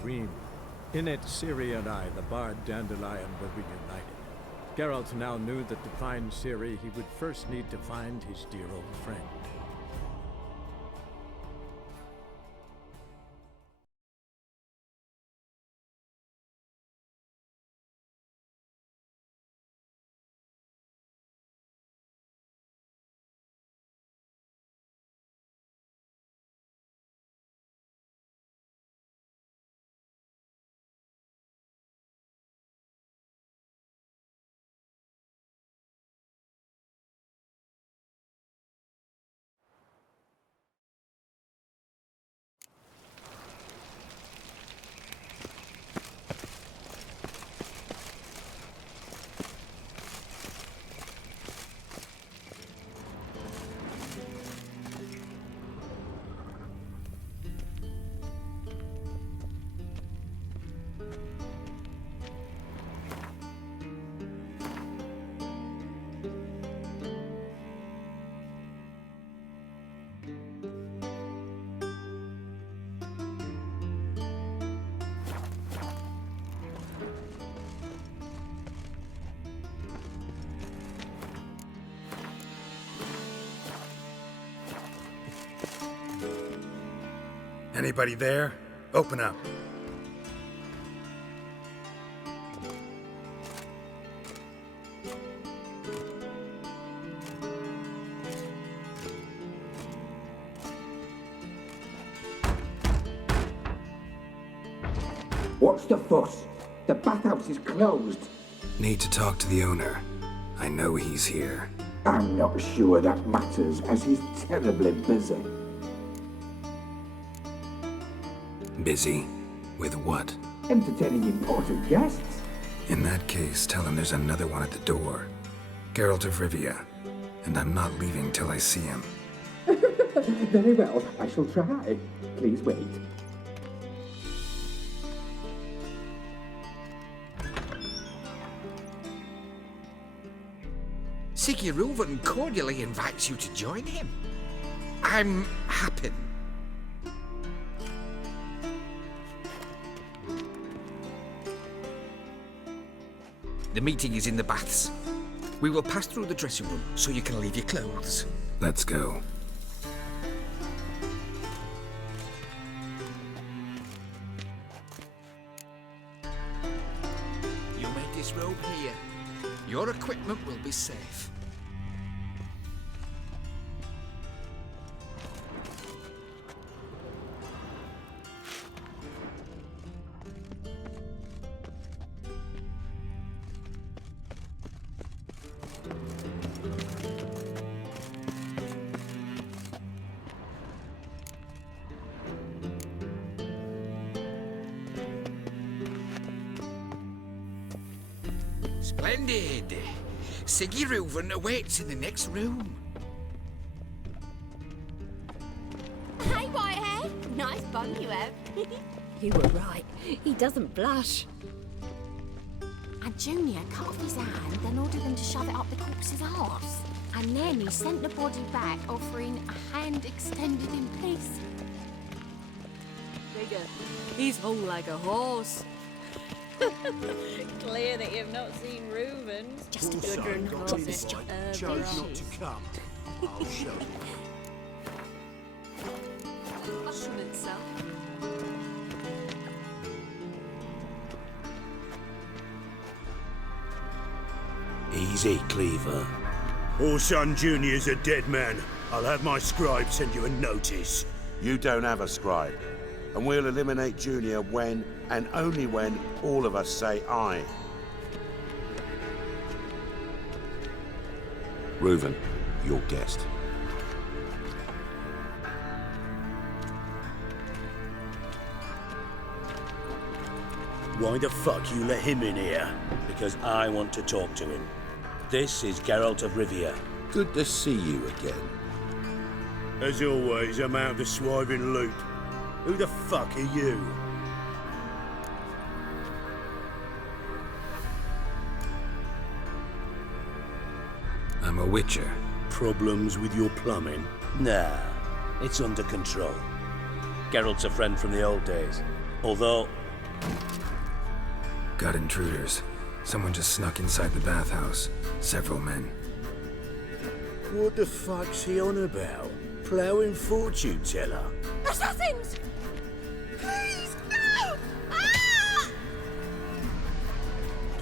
dream. In it, Ciri and I, the bard Dandelion, were reunited. Geralt now knew that to find Ciri, he would first need to find his dear old friend. Anybody there? Open up. What's the fuss? The bathhouse is closed. Need to talk to the owner. I know he's here. I'm not sure that matters, as he's terribly busy. Busy? With what? Entertaining important guests. In that case, tell him there's another one at the door. Geralt of Rivia. And I'm not leaving till I see him. Very well, I shall try. Please wait. Sigurd cordially invites you to join him. I'm happy. The meeting is in the baths. We will pass through the dressing room so you can leave your clothes. Let's go. You may disrobe here. Your equipment will be safe. Splendid! Sigurd awaits in the next room. Hey, Whitehair! Nice bun you have. You were right. He doesn't blush. And Junior cut off his hand, then ordered them to shove it up the corpse's arse. And then he sent the body back, offering a hand extended in peace. Bigger. He's hung like a horse. Clear that you've not seen Reuven's. Just a good good horse. Chose not to come. I'll show you. Mushroom itself. Easy, Cleaver. Orson Jr.'s a dead man. I'll have my scribe send you a notice. You don't have a scribe. And we'll eliminate Junior when, and only when, all of us say aye. Reuven, your guest. Why the fuck you let him in here? Because I want to talk to him. This is Geralt of Rivia. Good to see you again. As always, I'm out of the swiving loop. Who the fuck are you? I'm a witcher. Problems with your plumbing? Nah, it's under control. Geralt's a friend from the old days. Although, Got intruders. Someone just snuck inside the bathhouse. Several men. What the fuck's he on about? Ploughing fortune teller? Assassins! Please, no! Ah!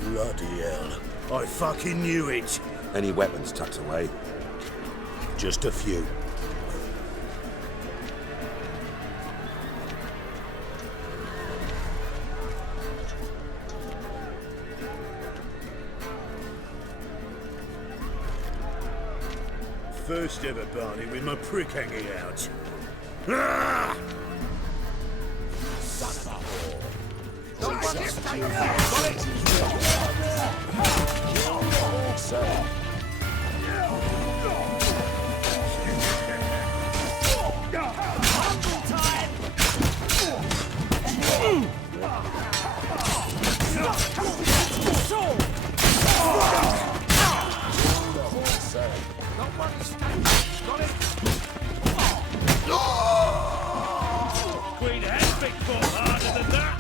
Bloody hell. I fucking knew it. Any weapons tucked away? Just a few. First ever party with my prick hanging out. Ah! Queen has big foot harder than that.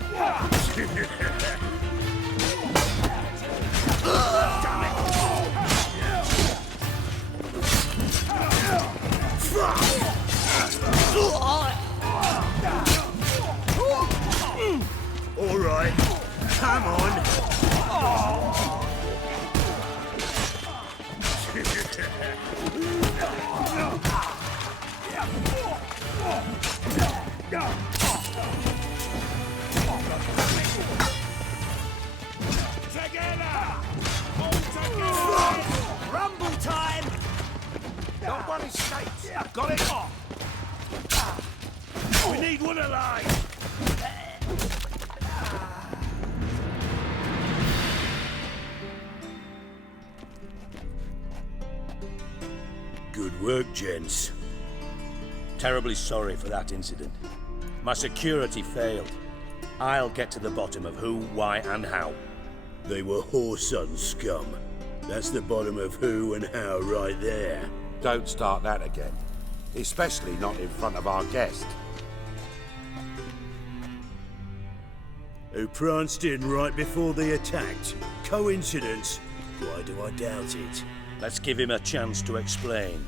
All right, come on. Rumble time! Don't worry, States. I've got it. We need one alive. Good work, gents. Terribly sorry for that incident. My security failed. I'll get to the bottom of who, why, and how. They were whoreson scum. That's the bottom of who and how right there. Don't start that again. Especially not in front of our guest. Who pranced in right before they attacked. Coincidence? Why do I doubt it? Let's give him a chance to explain.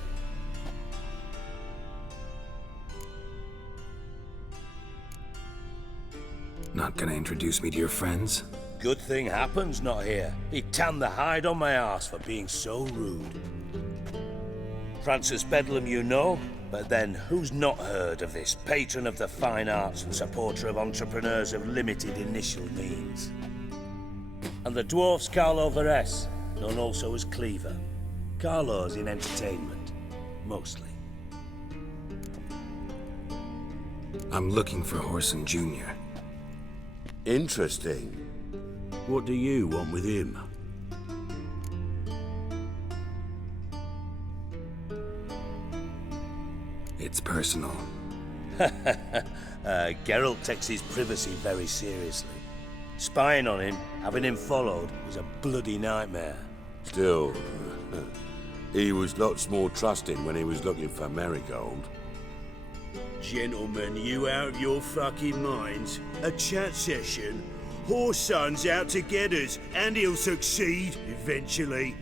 Not gonna introduce me to your friends? Good thing Happen's not here. He tanned the hide on my arse for being so rude. Francis Bedlam you know, but then who's not heard of this patron of the fine arts and supporter of entrepreneurs of limited initial means? And the dwarf's Carlo Veres, known also as Cleaver. Carlo's in entertainment, mostly. I'm looking for Horson Jr. Interesting. What do you want with him? It's personal. Geralt takes his privacy very seriously. Spying on him, having him followed, was a bloody nightmare. Still, he was lots more trusting when he was looking for Marigold. Gentlemen, you out of your fucking minds? A chat session? Whoreson's out to get us, and he'll succeed, eventually.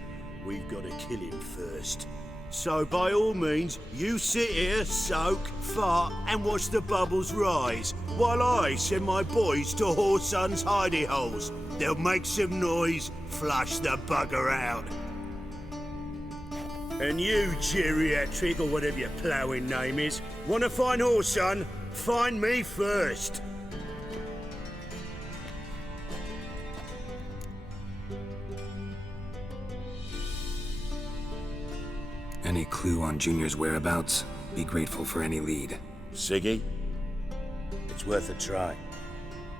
We've got to kill him first. So by all means, you sit here, soak, fart, and watch the bubbles rise, while I send my boys to Whoreson's hidey holes. They'll make some noise, flush the bugger out. And you, geriatric, or whatever your ploughing name is, want to find Whoreson? Find me first. Any clue on Junior's whereabouts? Be grateful for any lead. Siggy? It's worth a try.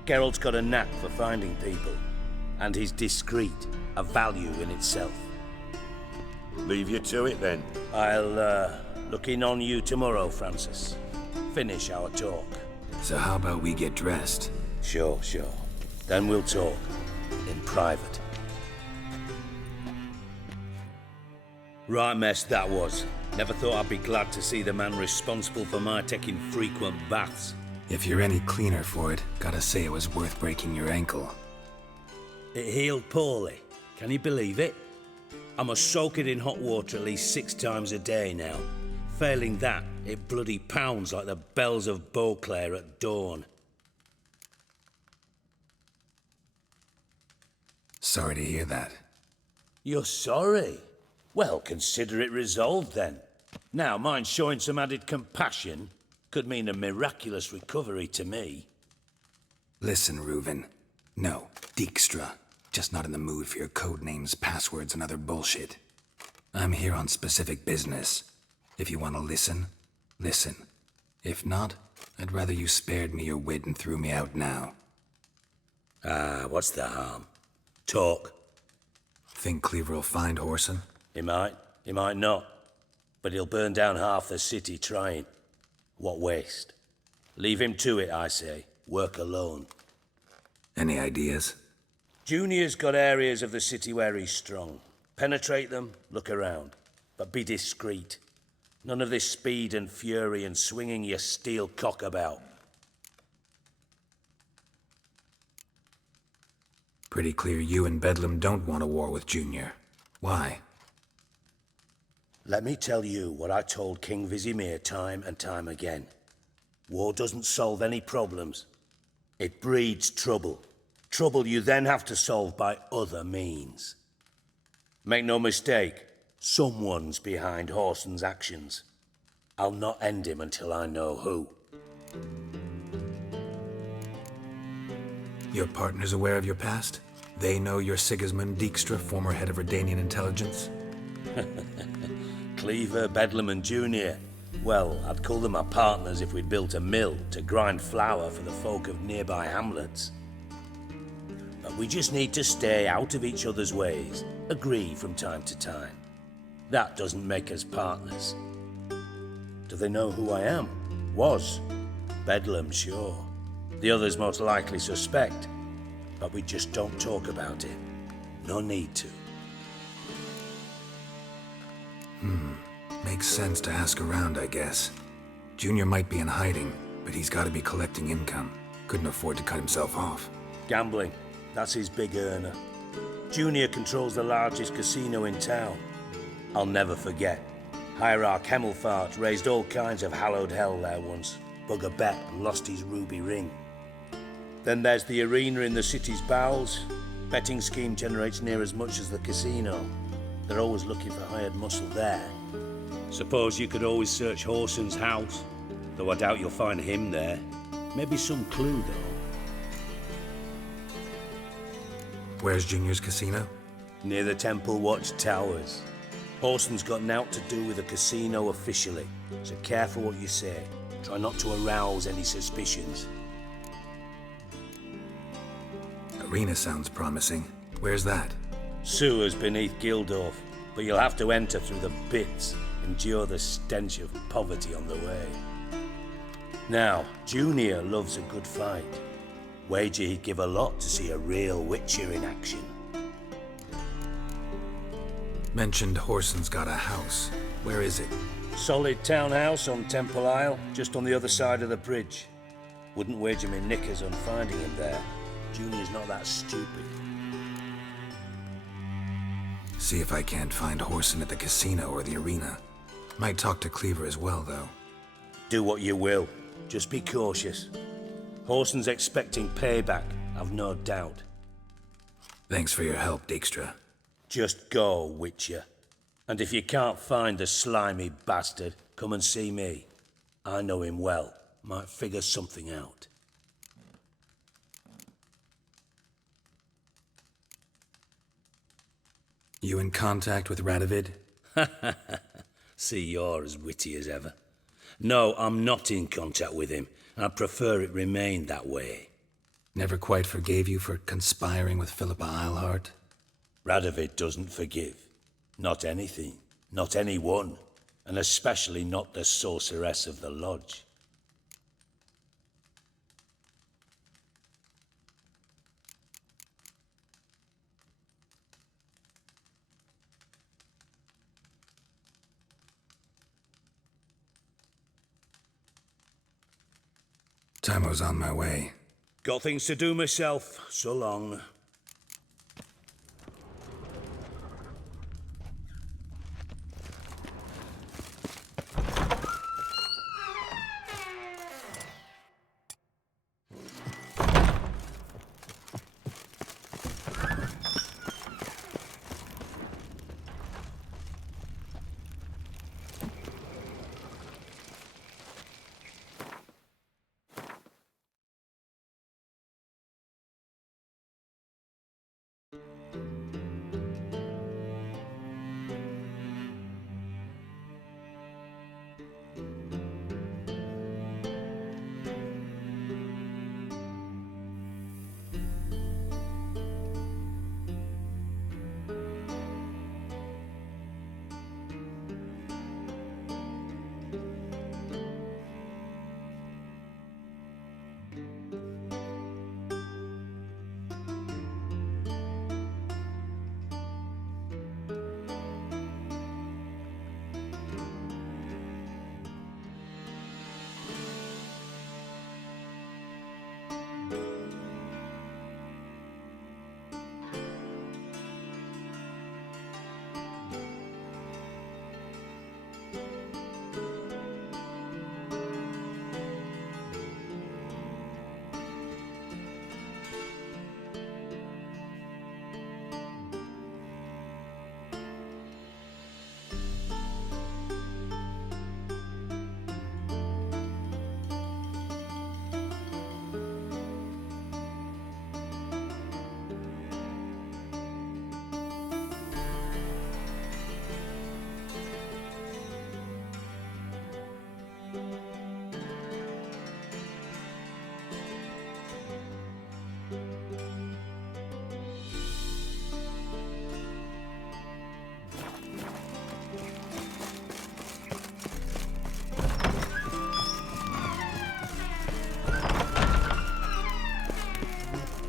Geralt's got a knack for finding people, and he's discreet, a value in itself. Leave you to it then. I'll look in on you tomorrow, Francis. Finish our talk. So how about we get dressed? Sure. Then we'll talk. In private. Right mess that was. Never thought I'd be glad to see the man responsible for my taking frequent baths. If you're any cleaner for it, gotta say it was worth breaking your ankle. It healed poorly. Can you believe it? I must soak it in hot water at least 6 times a day now. Failing that, it bloody pounds like the bells of Beauclair at dawn. Sorry to hear that. You're sorry? Well, consider it resolved then. Now, mind showing some added compassion could mean a miraculous recovery to me. Listen, Reuven. No, Dijkstra. Just not in the mood for your code names, passwords, and other bullshit. I'm here on specific business. If you want to listen, listen. If not, I'd rather you spared me your wit and threw me out now. What's the harm? Talk. Think Cleaver will find Whoreson? He might not. But he'll burn down half the city trying. What waste? Leave him to it, I say. Work alone. Any ideas? Junior's got areas of the city where he's strong. Penetrate them, look around. But be discreet. None of this speed and fury and swinging your steel cock about. Pretty clear you and Bedlam don't want a war with Junior. Why? Let me tell you what I told King Vizimir time and time again. War doesn't solve any problems. It breeds trouble. Trouble you then have to solve by other means. Make no mistake, someone's behind Whoreson's actions. I'll not end him until I know who. Your partner's aware of your past? They know you're Sigismund Dijkstra, former head of Redanian intelligence? Cleaver, Bedlam and Junior. Well, I'd call them our partners if we'd built a mill to grind flour for the folk of nearby hamlets. But we just need to stay out of each other's ways, agree from time to time. That doesn't make us partners. Do they know who I am? Was. Bedlam, sure. The others most likely suspect. But we just don't talk about it. No need to. Makes sense to ask around, I guess. Junior might be in hiding, but he's got to be collecting income. Couldn't afford to cut himself off. Gambling. That's his big earner. Junior controls the largest casino in town. I'll never forget. Hierarch Hemmelfart raised all kinds of hallowed hell there once. Bug a bet and lost his ruby ring. Then there's the arena in the city's bowels. Betting scheme generates near as much as the casino. They're always looking for hired muscle there. Suppose you could always search Whoreson's house, though I doubt you'll find him there. Maybe some clue, though. Where's Junior's casino? Near the Temple Watch Towers. Whoreson's got nought to do with the casino officially, so careful what you say. Try not to arouse any suspicions. Arena sounds promising. Where's that? Sewers beneath Gildorf, but you'll have to enter through the bits, endure the stench of poverty on the way. Now, Junior loves a good fight. Wager he'd give a lot to see a real Witcher in action. Mentioned Whoreson's got a house. Where is it? Solid townhouse on Temple Isle, just on the other side of the bridge. Wouldn't wager me knickers on finding him there. Junior's not that stupid. See if I can't find Whoreson at the casino or the arena. Might talk to Cleaver as well, though. Do what you will. Just be cautious. Whoreson's expecting payback, I've no doubt. Thanks for your help, Dijkstra. Just go, Witcher. And if you can't find the slimy bastard, come and see me. I know him well. Might figure something out. You in contact with Radovid? See, you're as witty as ever. No, I'm not in contact with him. I prefer it remain that way. Never quite forgave you for conspiring with Philippa Eilhart? Radovid doesn't forgive. Not anything. Not anyone. And especially not the sorceress of the lodge. Time I was on my way. Got things to do myself. So long.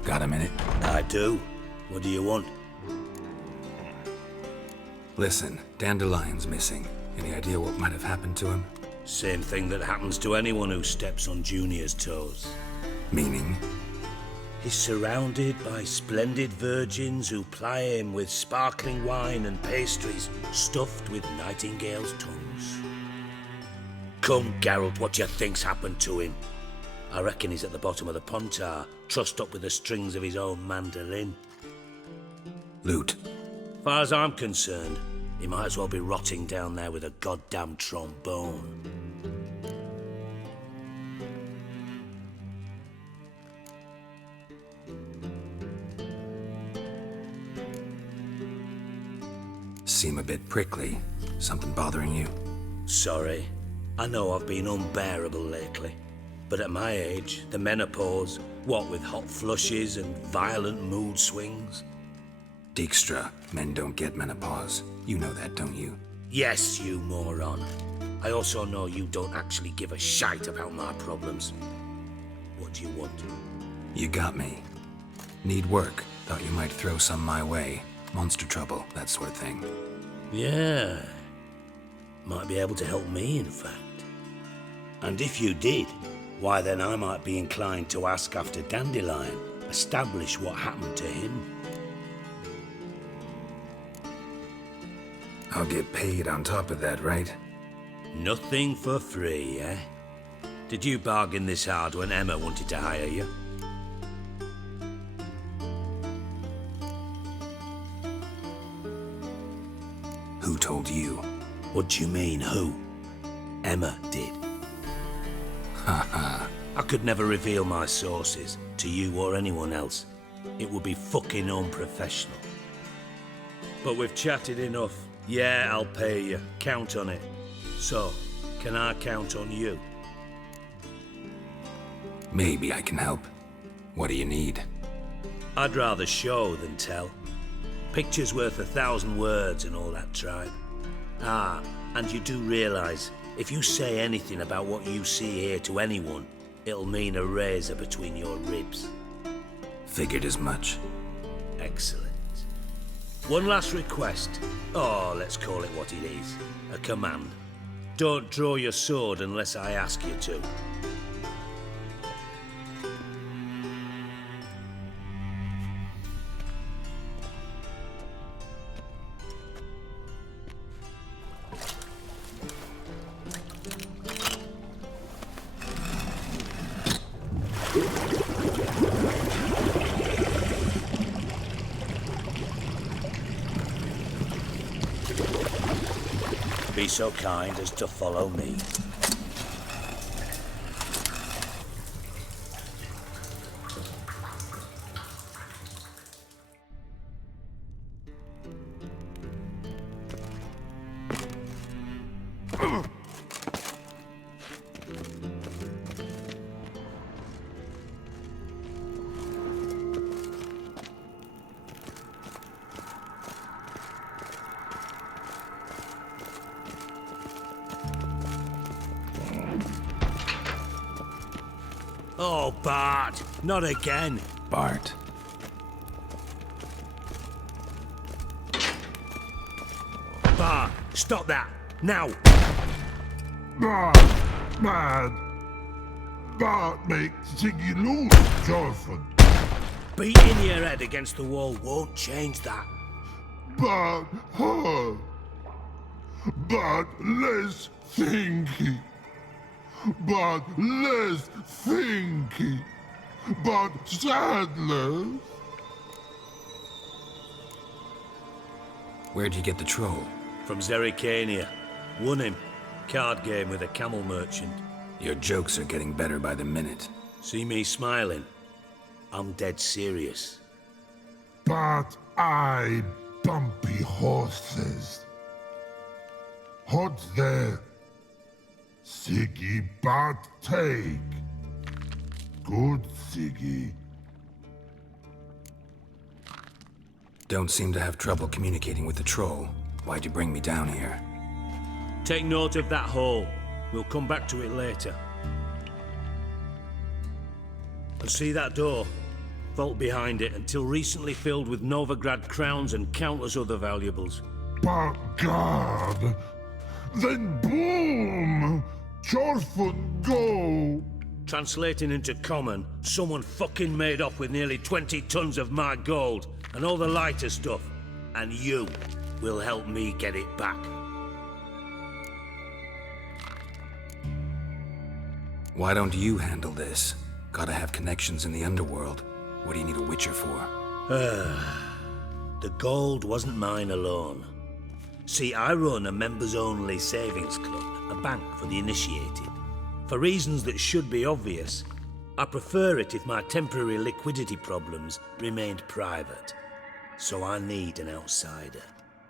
Got a minute? I do. What do you want? Listen, Dandelion's missing. Any idea what might have happened to him? Same thing that happens to anyone who steps on Junior's toes. Meaning? He's surrounded by splendid virgins who ply him with sparkling wine and pastries stuffed with nightingales' tongues. Come, Geralt, what do you think's happened to him? I reckon he's at the bottom of the Pontar, trussed up with the strings of his own mandolin. Loot. Far as I'm concerned, he might as well be rotting down there with a goddamn trombone. Seem a bit prickly. Something bothering you? Sorry. I know I've been unbearable lately. But at my age, the menopause, what with hot flushes and violent mood swings. Dijkstra, men don't get menopause. You know that, don't you? Yes, you moron. I also know you don't actually give a shite about my problems. What do you want? You got me. Need work. Thought you might throw some my way. Monster trouble, that sort of thing. Yeah. Might be able to help me, in fact. And if you did, why then I might be inclined to ask after Dandelion, establish what happened to him. I'll get paid on top of that, right? Nothing for free, eh? Did you bargain this hard when Emma wanted to hire you? Who told you? What do you mean, who? Emma did. Haha. I could never reveal my sources to you or anyone else. It would be fucking unprofessional. But we've chatted enough. Yeah, I'll pay you. Count on it. So, can I count on you? Maybe I can help. What do you need? I'd rather show than tell. Picture's worth 1,000 words and all that tribe. Ah, and you do realise, if you say anything about what you see here to anyone, it'll mean a razor between your ribs. Figured as much. Excellent. One last request. Oh, let's call it what it is. A command. Don't draw your sword unless I ask you to. be so kind as to follow me. Oh, Bart, not again. Bart. Bart, stop that, now. Bad. Bart makes Ziggy lose, Jorfin. Beating your head against the wall won't change that. Bart hurt. Bart less thinky. Bart less thinky. Bart sadless. Where'd you get the troll? From Zerrikania. Won him. Card game with a camel merchant. Your jokes are getting better by the minute. See me smiling? I'm dead serious. But I bumpy horses. Hot there. Siggy Bart take. Good Siggy. Don't seem to have trouble communicating with the troll. Why'd you bring me down here? Take note of that hole. We'll come back to it later. And see that door? Vault behind it, until recently filled with Novigrad crowns and countless other valuables. But God! Then boom! Jorfin go! Translating into common, someone fucking made off with nearly 20 tons of my gold and all the lighter stuff. And you will help me get it back. Why don't you handle this? Gotta have connections in the underworld. What do you need a witcher for? The gold wasn't mine alone. See, I run a members-only savings club, a bank for the initiated. For reasons that should be obvious, I prefer it if my temporary liquidity problems remained private. So I need an outsider.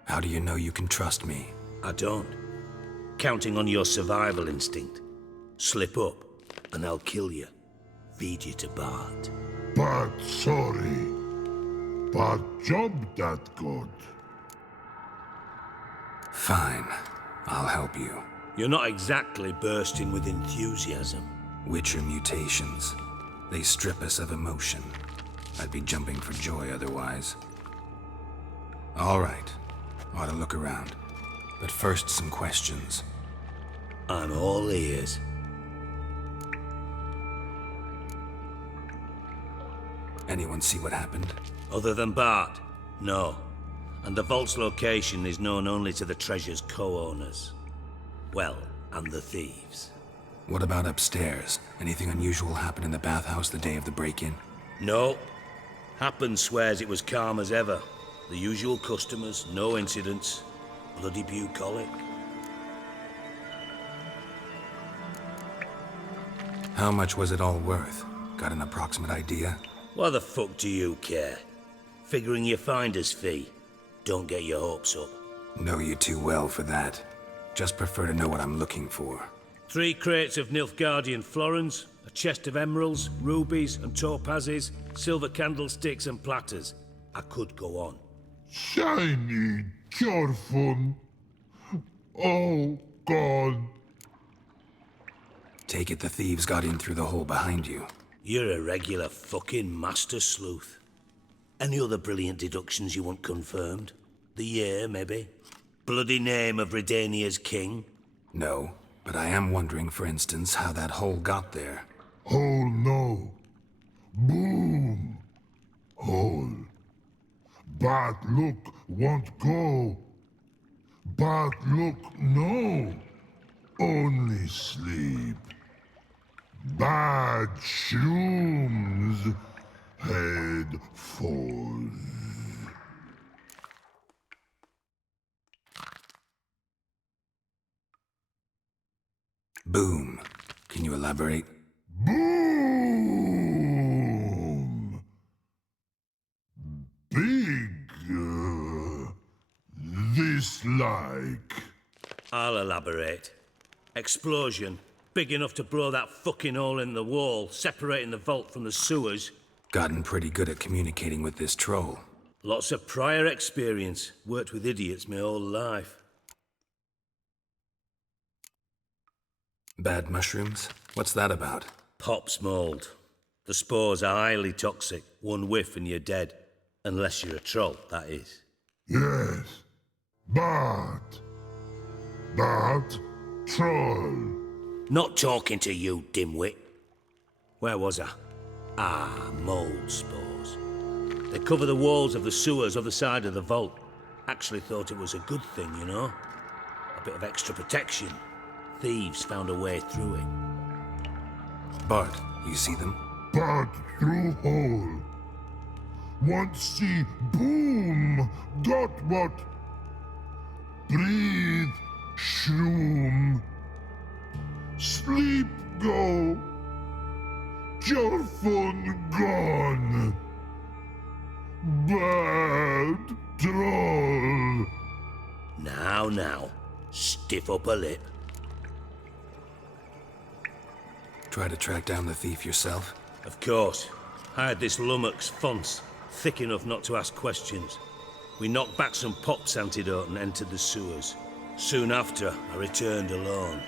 How do you know you can trust me? I don't. Counting on your survival instinct. Slip up, and I'll kill you. Feed you to Bart. But sorry. But job that good. Fine. I'll help you. You're not exactly bursting with enthusiasm. Witcher mutations. They strip us of emotion. I'd be jumping for joy otherwise. All right. Ought to look around. But first, some questions. I'm all ears. Anyone see what happened? Other than Bart? No. And the vault's location is known only to the treasure's co-owners. Well, and the thieves. What about upstairs? Anything unusual happen in the bathhouse the day of the break-in? No. Happen swears it was calm as ever. The usual customers, no incidents. Bloody bucolic. How much was it all worth? Got an approximate idea? Why the fuck do you care? Figuring your finder's fee. Don't get your hopes up. Know you too well for that. Just prefer to know what I'm looking for. 3 crates of Nilfgaardian florins, a chest of emeralds, rubies and topazes, silver candlesticks and platters. I could go on. Shiny Jorfin. Oh, God. Take it the thieves got in through the hole behind you. You're a regular fucking master sleuth. Any other brilliant deductions you want confirmed? The year, maybe? Bloody name of Redania's king? No, but I am wondering, for instance, how that hole got there. Hole no. Boom. Hole. But look won't go. But look no. Only sleep. Bad shrooms. Head falls. Boom. Can you elaborate? Boom! Big, this like. I'll elaborate. Explosion. Big enough to blow that fucking hole in the wall, separating the vault from the sewers. Gotten pretty good at communicating with this troll. Lots of prior experience. Worked with idiots my whole life. Bad mushrooms? What's that about? Pops mold. The spores are highly toxic. One whiff and you're dead. Unless you're a troll, that is. Yes, but troll. Not talking to you, dimwit. Where was I? Ah, mold spores. They cover the walls of the sewers other side of the vault. Actually thought it was a good thing, you know? A bit of extra protection. Thieves found a way through it. Bart, you see them? But through hole. Want see boom, got what? Breathe, shroom. Sleep go. Your phone gone. Bad troll. Now, stiff upper lip. Try to track down the thief yourself? Of course. I had this lummox Fonce, thick enough not to ask questions. We knocked back some pops antidote and entered the sewers. Soon after, I returned alone.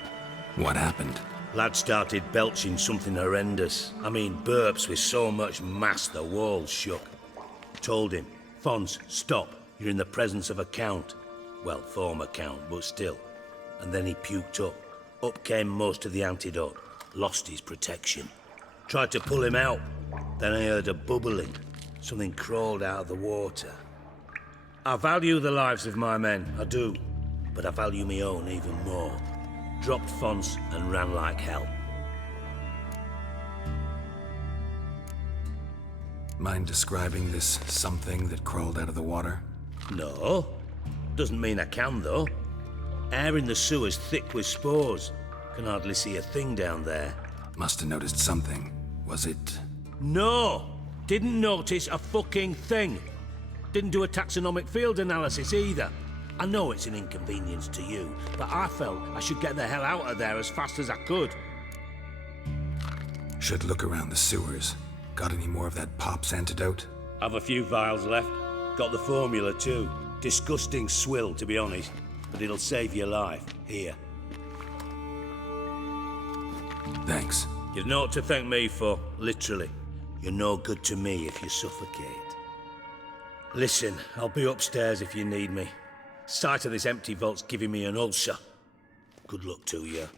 What happened? Lad started belching something horrendous. I mean, burps with so much mass the walls shook. Told him, Fonce, stop. You're in the presence of a count. Well, former count, but still. And then he puked up. Up came most of the antidote. Lost his protection. Tried to pull him out. Then I heard a bubbling. Something crawled out of the water. I value the lives of my men, I do. But I value my own even more. Dropped Fonce and ran like hell. Mind describing this something that crawled out of the water? No. Doesn't mean I can, though. Air in the sewer's thick with spores. Can hardly see a thing down there. Must have noticed something. Was it... No! Didn't notice a fucking thing. Didn't do a taxonomic field analysis either. I know it's an inconvenience to you, but I felt I should get the hell out of there as fast as I could. Should look around the sewers. Got any more of that Pop's antidote? I've a few vials left. Got the formula too. Disgusting swill, to be honest. But it'll save your life. Here. Thanks. You've naught to thank me for, literally. You're no good to me if you suffocate. Listen, I'll be upstairs if you need me. Sight of this empty vault's giving me an ulcer. Good luck to you.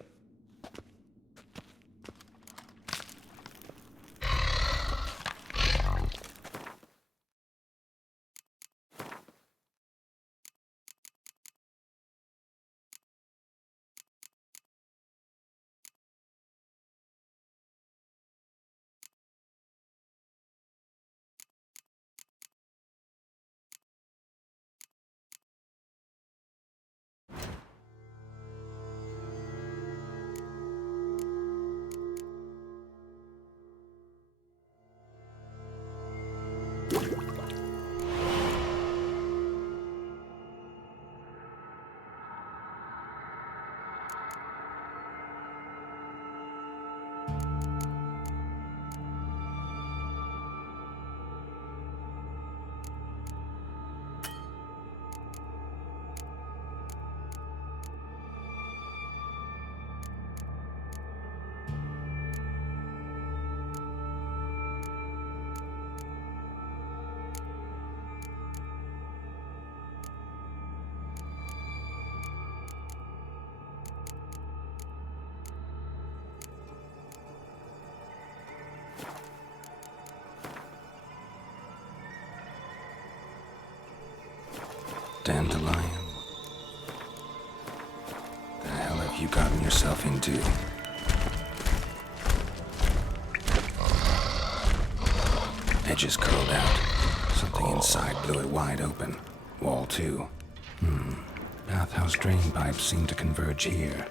Dandelion. The hell have you gotten yourself into? Edges curled out. Something inside blew it wide open. Wall too. Bathhouse drain pipes seem to converge here.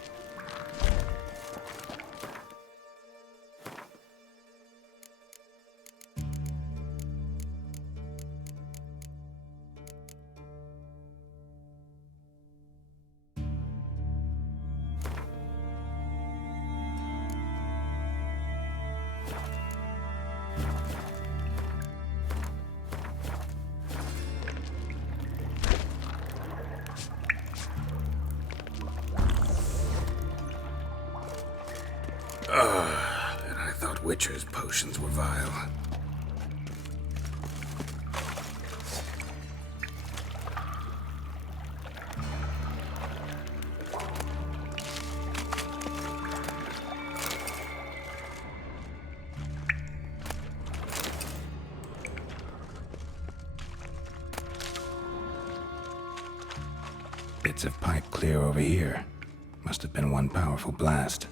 Witcher's potions were vile. Bits of pipe clear over here. Must have been one powerful blast.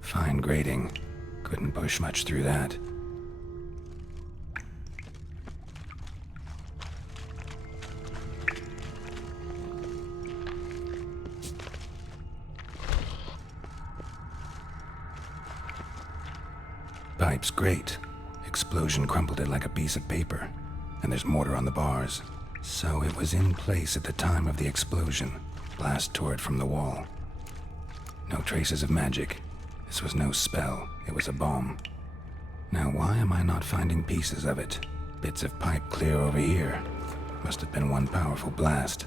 Fine grating. Couldn't push much through that. Pipe's great. Explosion crumpled it like a piece of paper. And there's mortar on the bars. So it was in place at the time of the explosion. Blast tore it from the wall. No traces of magic. This was no spell. It was a bomb. Now why am I not finding pieces of it? Bits of pipe clear over here. Must have been one powerful blast.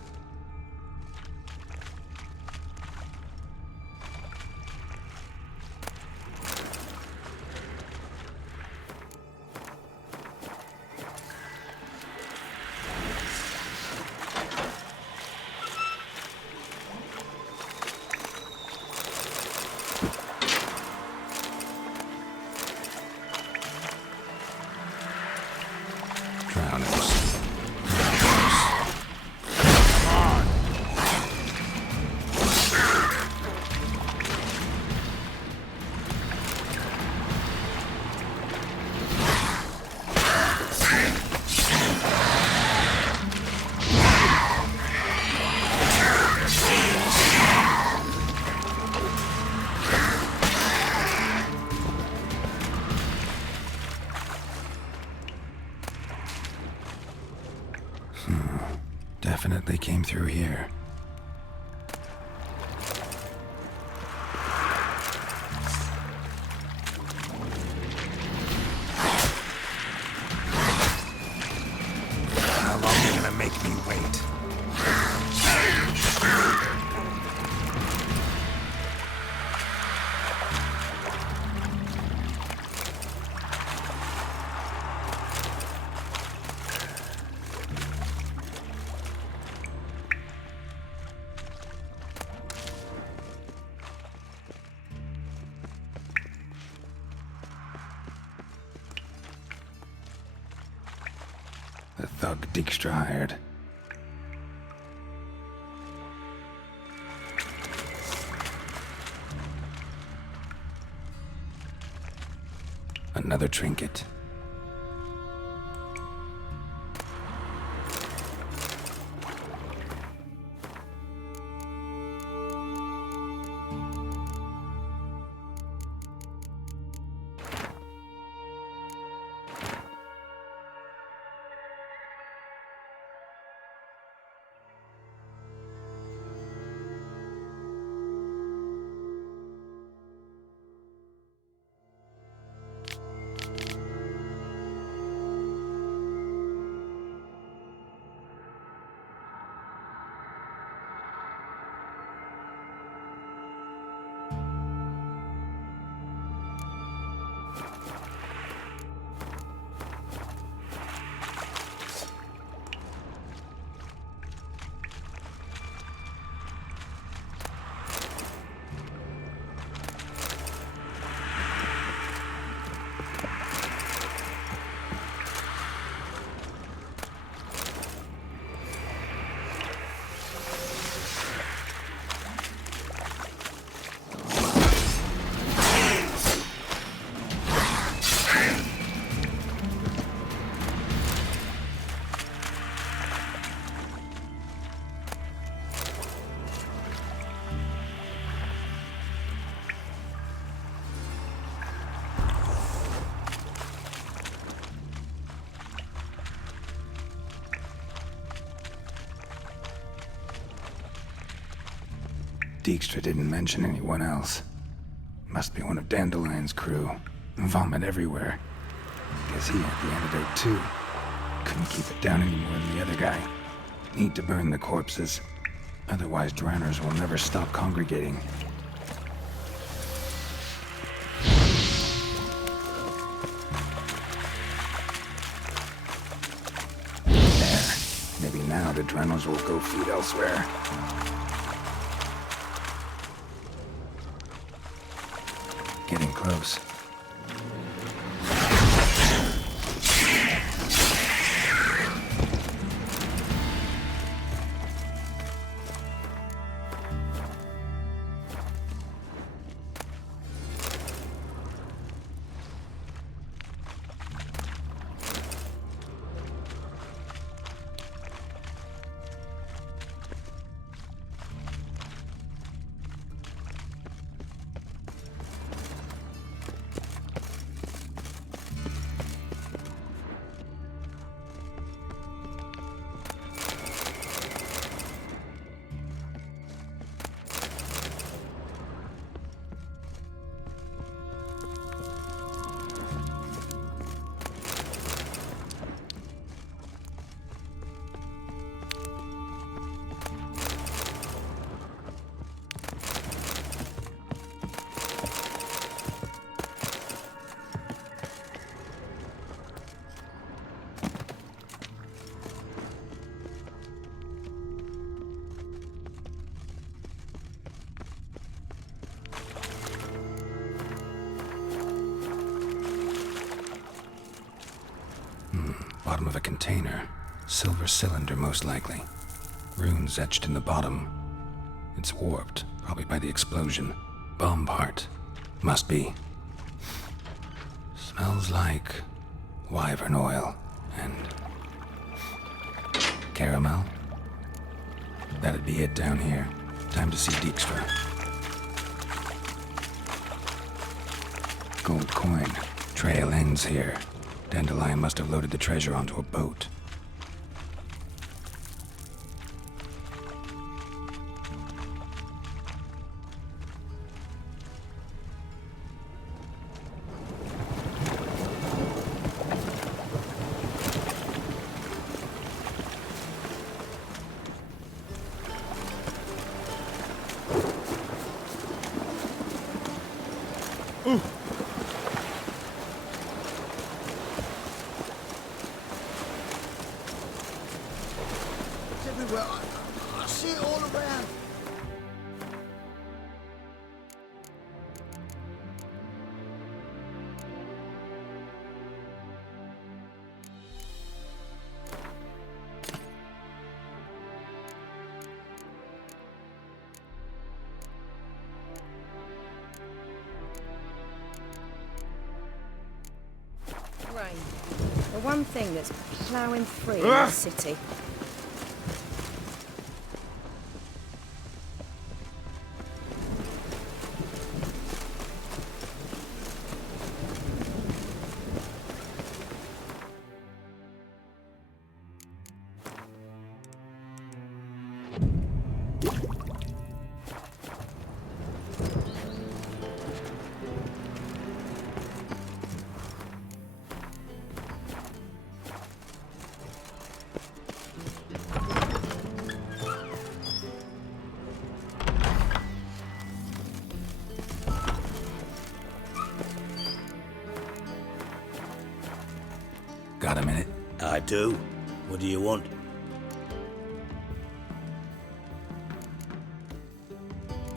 Definitely came through here. How long are you gonna make me wait? The thug Dijkstra hired. Another trinket. Dijkstra didn't mention anyone else. Must be one of Dandelion's crew. Vomit everywhere. Guess he had the antidote too. Couldn't keep it down any more than the other guy. Need to burn the corpses. Otherwise, drowners will never stop congregating. There. Maybe now the drowners will go feed elsewhere. Getting close. Bottom of a container. Silver cylinder, most likely. Runes etched in the bottom. It's warped, probably by the explosion. Bomb part. Must be. Smells like wyvern oil and caramel. That'd be it down here. Time to see Dijkstra. Gold coin. Trail ends here. Dandelion must have loaded the treasure onto a boat. Everywhere. I see it all around. Rain. The one thing that's ploughing free in the city. Got a minute? I do. What do you want?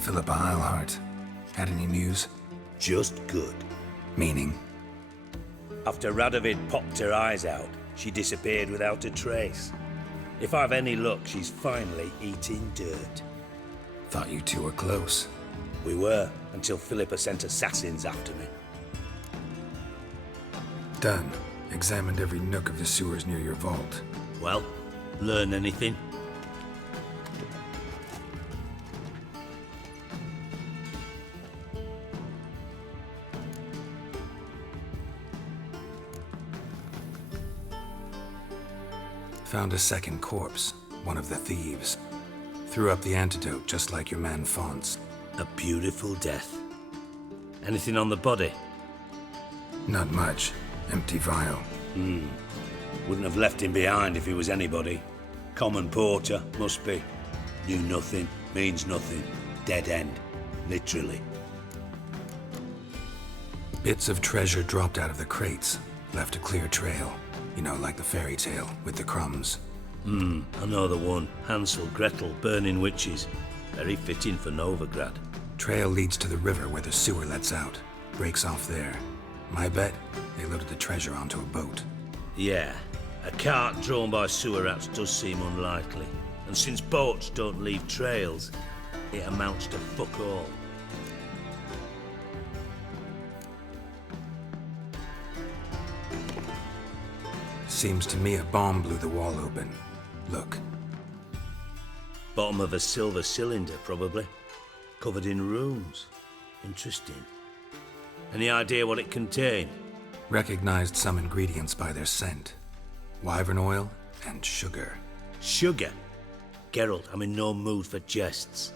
Philippa Eilhart. Had any news? Just good. Meaning? After Radovid popped her eyes out, she disappeared without a trace. If I've any luck, she's finally eating dirt. Thought you two were close. We were, until Philippa sent assassins after me. Done. Examined every nook of the sewers near your vault. Well, learn anything? Found a second corpse, one of the thieves. Threw up the antidote just like your man Fonts. A beautiful death. Anything on the body? Not much. Empty vial. Wouldn't have left him behind if he was anybody. Common porter, must be. Knew nothing, means nothing. Dead end. Literally. Bits of treasure dropped out of the crates. Left a clear trail. You know, like the fairy tale, with the crumbs. I know the one. Hansel, Gretel, burning witches. Very fitting for Novigrad. Trail leads to the river where the sewer lets out. Breaks off there. My bet, they loaded the treasure onto a boat. Yeah, a cart drawn by sewer rats does seem unlikely. And since boats don't leave trails, it amounts to fuck all. Seems to me a bomb blew the wall open. Look. Bottom of a silver cylinder, probably. Covered in runes. Interesting. Any idea what it contained? Recognized some ingredients by their scent. Wyvern oil and sugar. Sugar? Geralt, I'm in no mood for jests.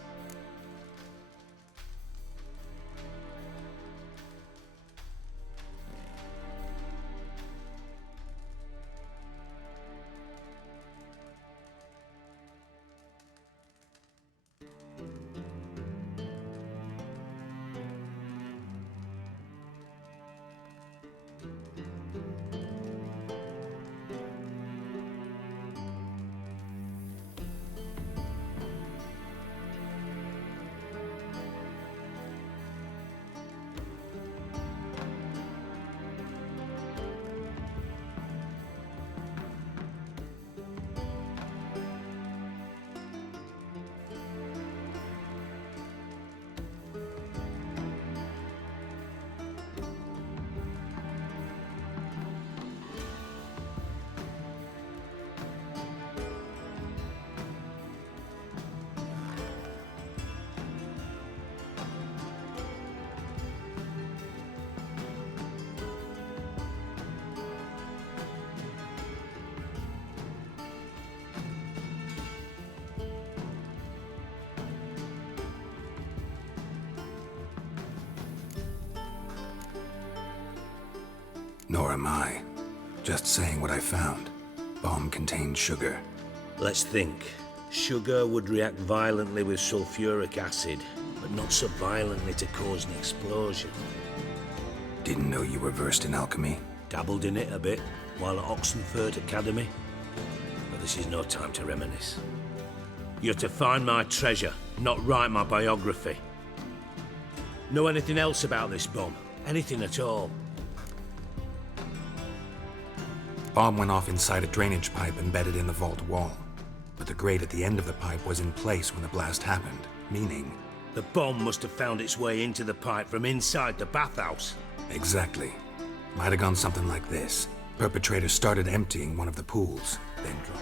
Nor am I. Just saying what I found. Bomb contained sugar. Let's think. Sugar would react violently with sulfuric acid, but not so violently to cause an explosion. Didn't know you were versed in alchemy. Dabbled in it a bit while at Oxenford Academy. But this is no time to reminisce. You're to find my treasure, not write my biography. Know anything else about this bomb? Anything at all? Bomb went off inside a drainage pipe embedded in the vault wall. But the grate at the end of the pipe was in place when the blast happened, meaning... The bomb must have found its way into the pipe from inside the bathhouse. Exactly. Might have gone something like this. Perpetrator started emptying one of the pools, then dropped.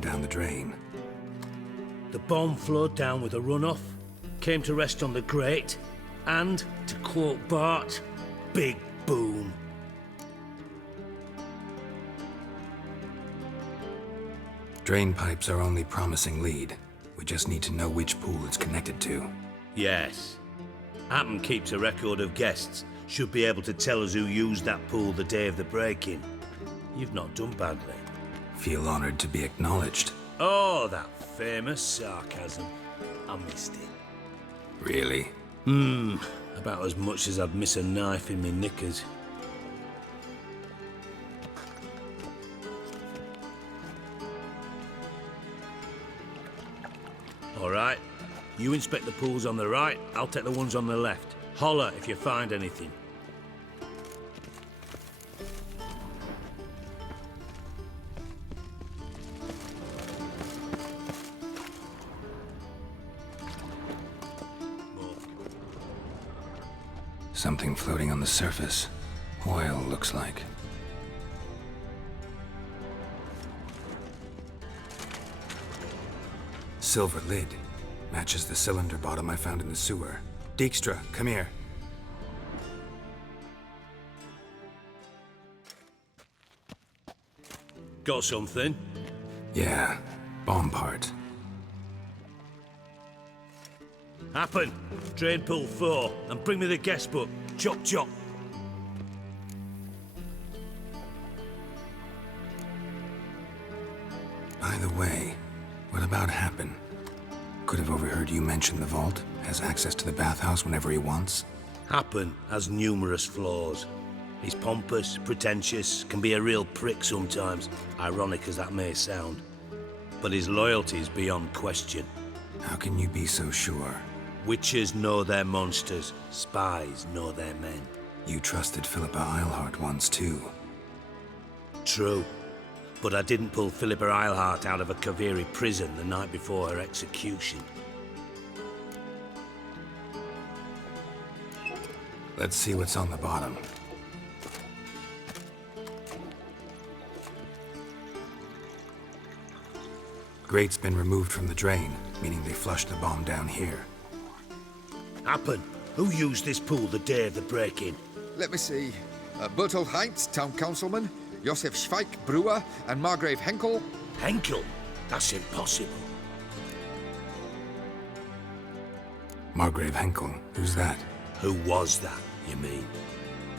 down the drain. The bomb flowed down with a runoff, came to rest on the grate, and, to quote Bart, big boom. Drain pipes are only promising lead. We just need to know which pool it's connected to. Yes. Happen keeps a record of guests. Should be able to tell us who used that pool the day of the break-in. You've not done badly. Feel honored to be acknowledged. Oh, that famous sarcasm. I missed it. Really? About as much as I'd miss a knife in me knickers. All right. You inspect the pools on the right, I'll take the ones on the left. Holler if you find anything. Something floating on the surface. Oil, looks like. Silver lid. Matches the cylinder bottom I found in the sewer. Dijkstra, come here. Got something? Yeah, bomb part. Happen. Drain pool 4, and bring me the guest book. Chop chop. By the way, what about Happen? Could have overheard you mention the vault. Has access to the bathhouse whenever he wants. Happen has numerous flaws. He's pompous, pretentious, can be a real prick sometimes, ironic as that may sound. But his loyalty is beyond question. How can you be so sure? Witches know their monsters, spies know their men. You trusted Philippa Eilhart once too. True. But I didn't pull Philippa Eilhart out of a Kaviri prison the night before her execution. Let's see what's on the bottom. Grate's been removed from the drain, meaning they flushed the bomb down here. Happen. Who used this pool the day of the break-in? Let me see. Bertolt Heinz, town councilman, Josef Schweik, brewer, and Margrave Henkel. Henkel? That's impossible. Margrave Henkel, who's that? Who was that, you mean?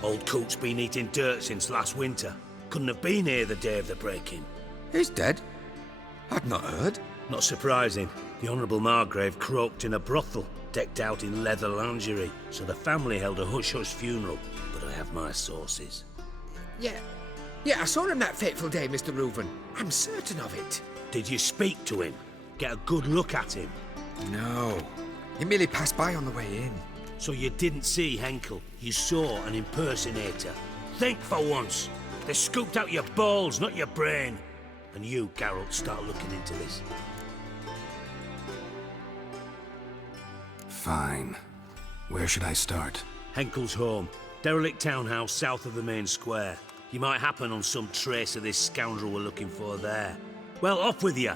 Old coot's been eating dirt since last winter. Couldn't have been here the day of the break-in. He's dead? I'd not heard. Not surprising. The Honourable Margrave croaked in a brothel, decked out in leather lingerie, so the family held a hush-hush funeral. But I have my sources. Yeah, I saw him that fateful day, Mr. Reuven. I'm certain of it. Did you speak to him? Get a good look at him? No. He merely passed by on the way in. So you didn't see Henkel? You saw an impersonator? Think for once. They scooped out your balls, not your brain. And you, Geralt, start looking into this. Fine. Where should I start? Henkel's home. Derelict townhouse south of the main square. You might happen on some trace of this scoundrel we're looking for there. Well, off with you.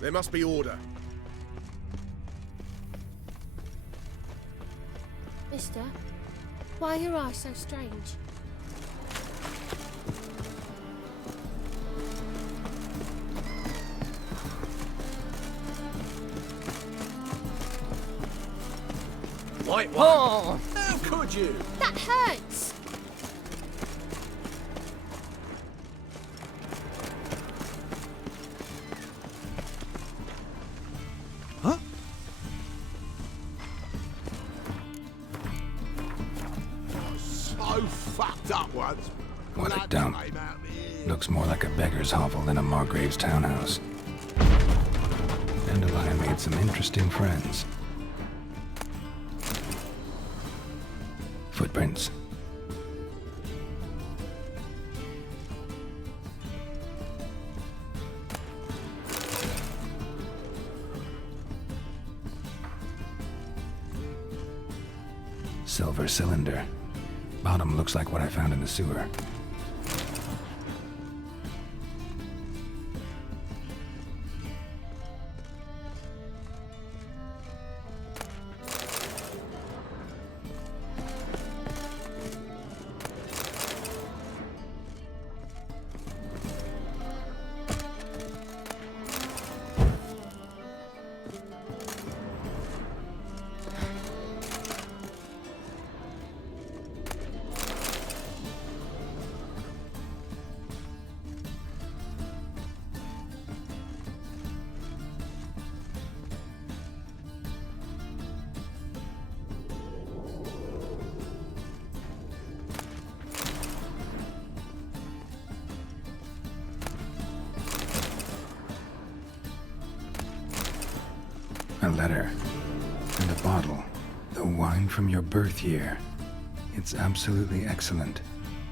There must be order. Mister, why are your eyes so strange? White one. Oh! How could you? That hurts! Looks more like a beggar's hovel than a Margrave's townhouse. Dandelion made some interesting friends. Footprints. Silver cylinder. Bottom looks like what I found in the sewer. A letter. And a bottle. The wine from your birth year. It's absolutely excellent.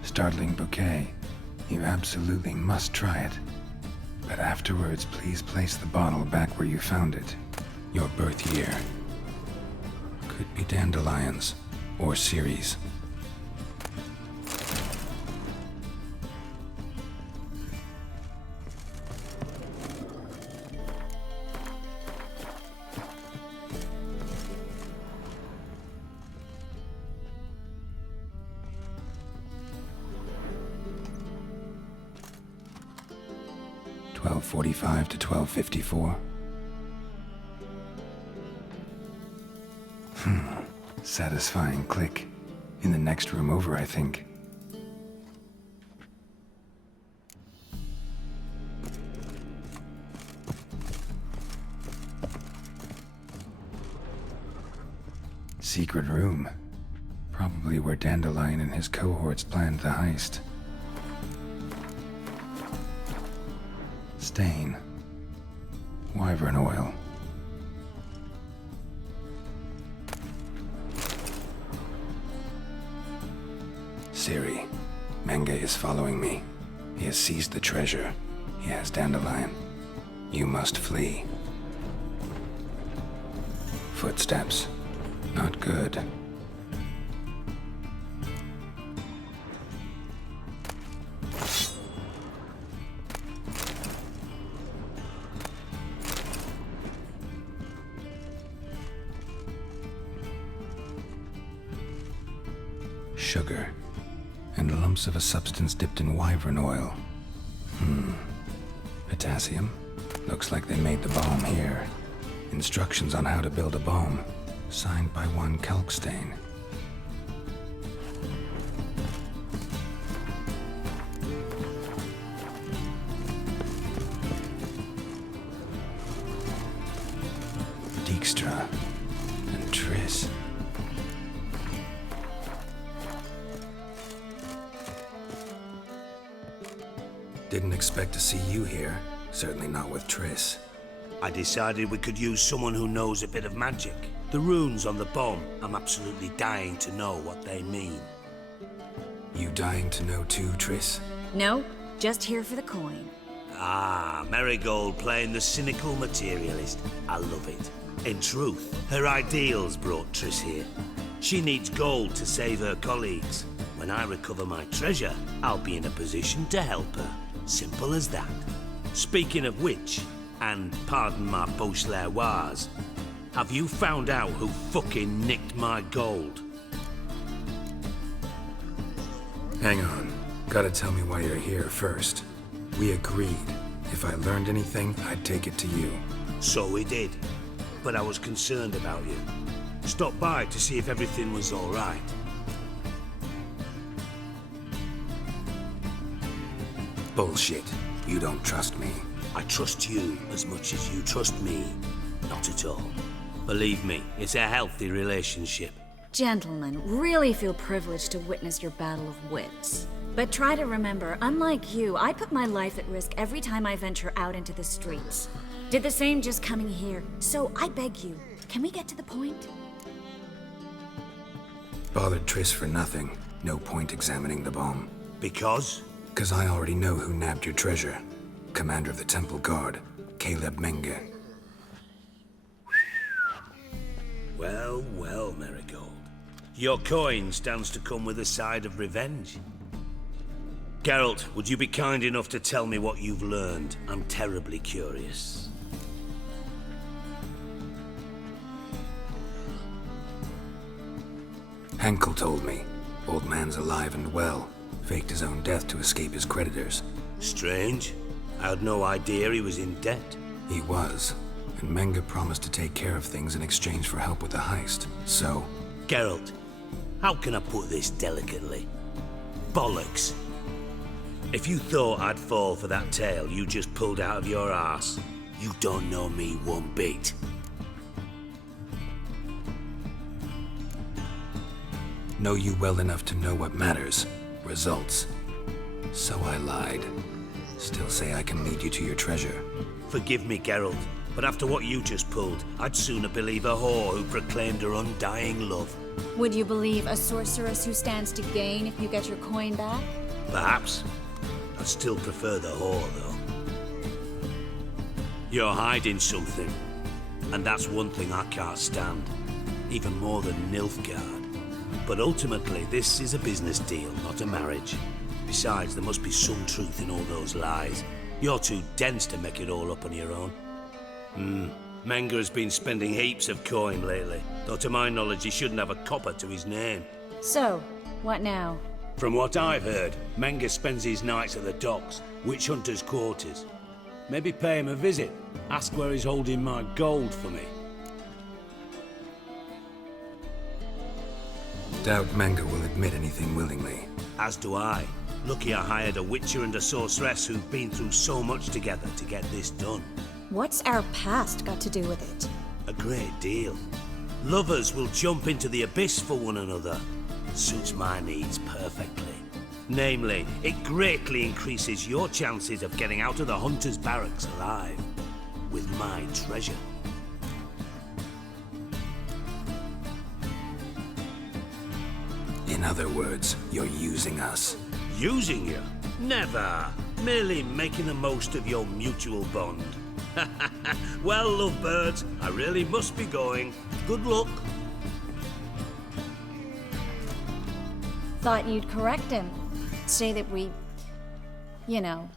Startling bouquet. You absolutely must try it. But afterwards, please place the bottle back where you found it. Your birth year. Could be dandelions. Or Ceres. .45 to 12:54. Satisfying click. In the next room over, I think. Secret room. Probably where Dandelion and his cohorts planned the heist. Stain. Wyvern oil. Ciri. Menge is following me. He has seized the treasure. He has Dandelion. You must flee. Footsteps. Not good. Sugar, and lumps of a substance dipped in wyvern oil. Potassium? Looks like they made the bomb here. Instructions on how to build a bomb, signed by one Kalkstain. Dijkstra and Triss. Didn't expect to see you here. Certainly not with Triss. I decided we could use someone who knows a bit of magic. The runes on the bomb, I'm absolutely dying to know what they mean. You dying to know too, Triss? No, just here for the coin. Ah, Marigold playing the cynical materialist. I love it. In truth, her ideals brought Triss here. She needs gold to save her colleagues. When I recover my treasure, I'll be in a position to help her. Simple as that. Speaking of which, and pardon my Beauclervoise, have you found out who fucking nicked my gold? Hang on. Gotta tell me why you're here first. We agreed. If I learned anything, I'd take it to you. So we did. But I was concerned about you. Stopped by to see if everything was all right. Bullshit. You don't trust me. I trust you as much as you trust me. Not at all. Believe me, it's a healthy relationship. Gentlemen, really feel privileged to witness your battle of wits. But try to remember, unlike you, I put my life at risk every time I venture out into the streets. Did the same just coming here. So I beg you, can we get to the point? Bothered Triss for nothing. No point examining the bomb. Because? Because I already know who nabbed your treasure. Commander of the Temple Guard, Caleb Menge. Well, well, Marigold. Your coin stands to come with a side of revenge. Geralt, would you be kind enough to tell me what you've learned? I'm terribly curious. Henkel told me. Old man's alive and well. Faked his own death to escape his creditors. Strange. I had no idea he was in debt. He was. And Menge promised to take care of things in exchange for help with the heist. So... Geralt, how can I put this delicately? Bollocks. If you thought I'd fall for that tale you just pulled out of your arse, you don't know me one bit. Know you well enough to know what matters. Results. So I lied. Still say I can lead you to your treasure. Forgive me, Geralt, but after what you just pulled, I'd sooner believe a whore who proclaimed her undying love. Would you believe a sorceress who stands to gain if you get your coin back? Perhaps. I'd still prefer the whore, though. You're hiding something, and that's one thing I can't stand. Even more than Nilfgaard. But ultimately, this is a business deal, not a marriage. Besides, there must be some truth in all those lies. You're too dense to make it all up on your own. Menge has been spending heaps of coin lately, though to my knowledge he shouldn't have a copper to his name. So, what now? From what I've heard, Menge spends his nights at the docks, witch hunters' quarters. Maybe pay him a visit. Ask where he's holding my gold for me. Doubt Menge will admit anything willingly. As do I. Lucky I hired a witcher and a sorceress who've been through so much together to get this done. What's our past got to do with it? A great deal. Lovers will jump into the abyss for one another. Suits my needs perfectly. Namely, it greatly increases your chances of getting out of the hunter's barracks alive. With my treasure. In other words, you're using us. Using you? Never. Merely making the most of your mutual bond. Well, lovebirds, I really must be going. Good luck. Thought you'd correct him. Say that we... you know...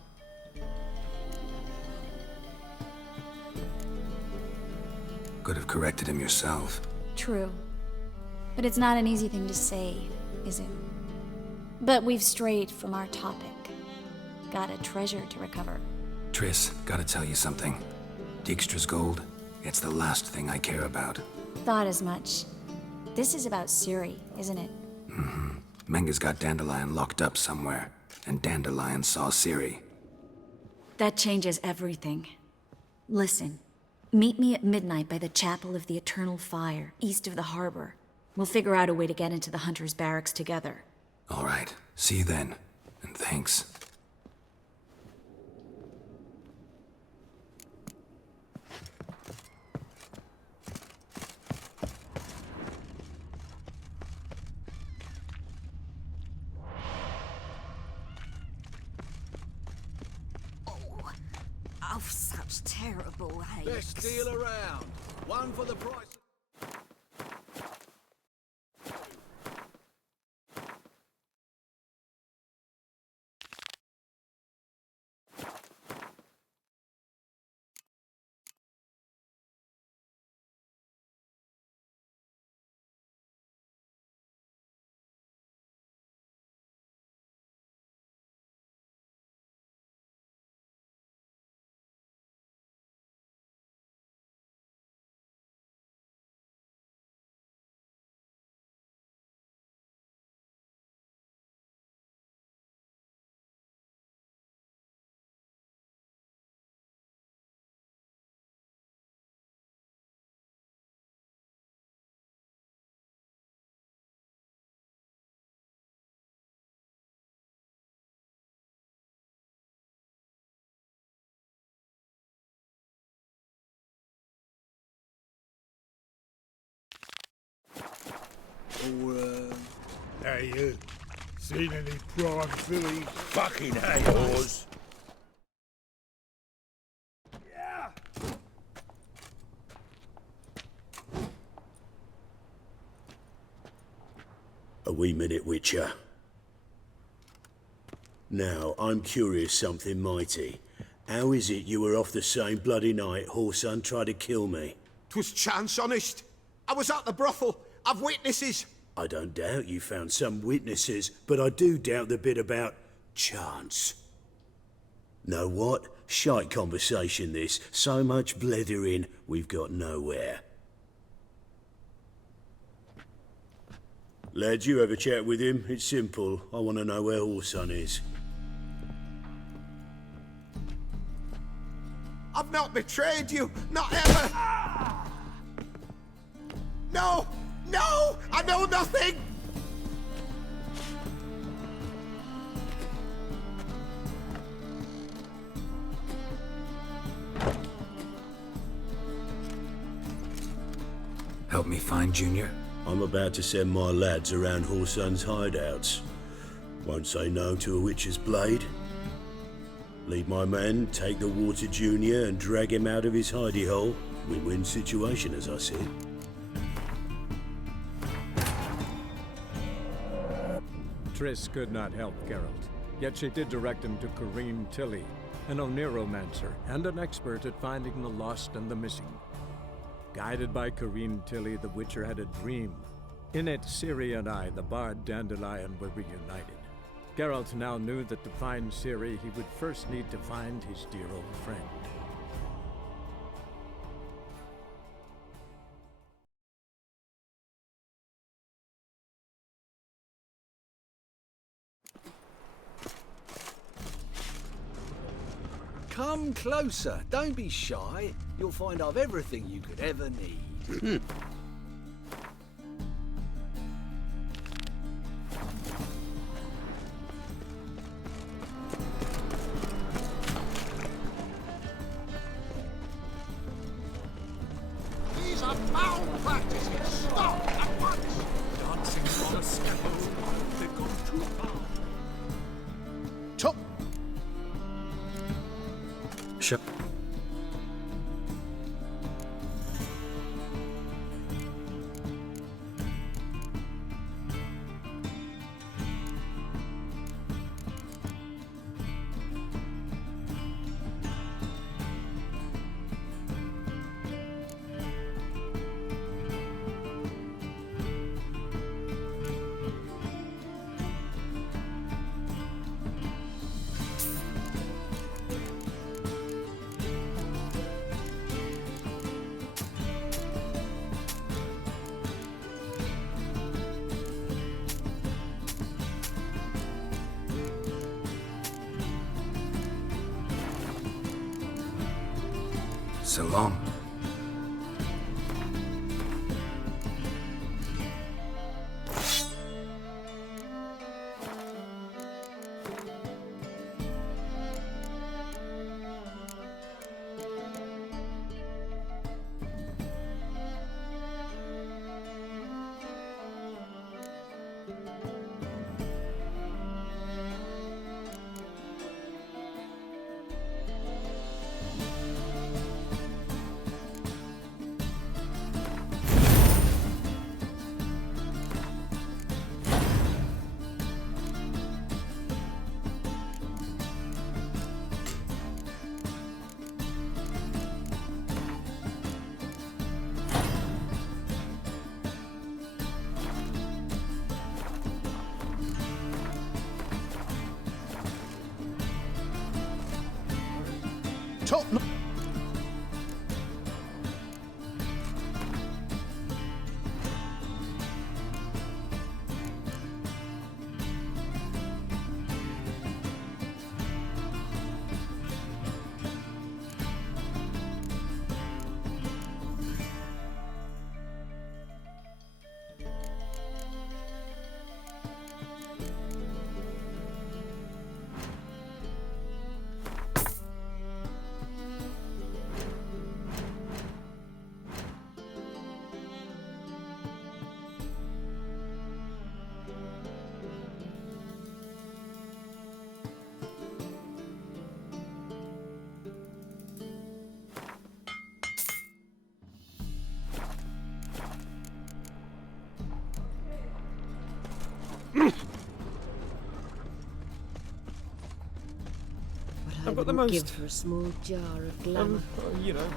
Could have corrected him yourself. True. But it's not an easy thing to say, is it? But we've strayed from our topic. Got a treasure to recover. Triss, gotta tell you something. Dijkstra's gold, it's the last thing I care about. Thought as much. This is about Ciri, isn't it? Mm-hmm. Menge's got Dandelion locked up somewhere, and Dandelion saw Ciri. That changes everything. Listen, meet me at midnight by the Chapel of the Eternal Fire, east of the harbor. We'll figure out a way to get into the Hunter's barracks together. All right. See you then. And thanks. Oh, such terrible aches. Best deal around. One for the price. Or, Hey, you. Seen any prime fillies? Fucking hay horse. A wee minute, Witcher. Now, I'm curious something mighty. How is it you were off the same bloody night Whoreson tried to kill me? 'Twas chance, honest. I was at the brothel. I've witnesses. I don't doubt you found some witnesses, but I do doubt the bit about chance. Know what? Shite conversation this. So much blethering, we've got nowhere. Lads, you have a chat with him. It's simple. I want to know where Whoreson is. I've not betrayed you. Not ever. No! No! I know nothing! Help me find Junior? I'm about to send my lads around Whoreson's hideouts. Won't say no to a witch's blade. Lead my men, take the water Junior and drag him out of his hidey hole. Win-win situation, as I said. Triss could not help Geralt, yet she did direct him to Corrine Tilly, an Oniromancer and an expert at finding the lost and the missing. Guided by Corrine Tilly, the Witcher had a dream. In it, Ciri and I, the bard Dandelion, were reunited. Geralt now knew that to find Ciri, he would first need to find his dear old friend. come closer. Don't be shy. You'll find I've everything you could ever need. These are foul practices. Stop at once. Dancing on a scaffold. They've gone too far. Top. Sure. So long. Top. I got the wouldn't most, give for a small jar of glamour. you know.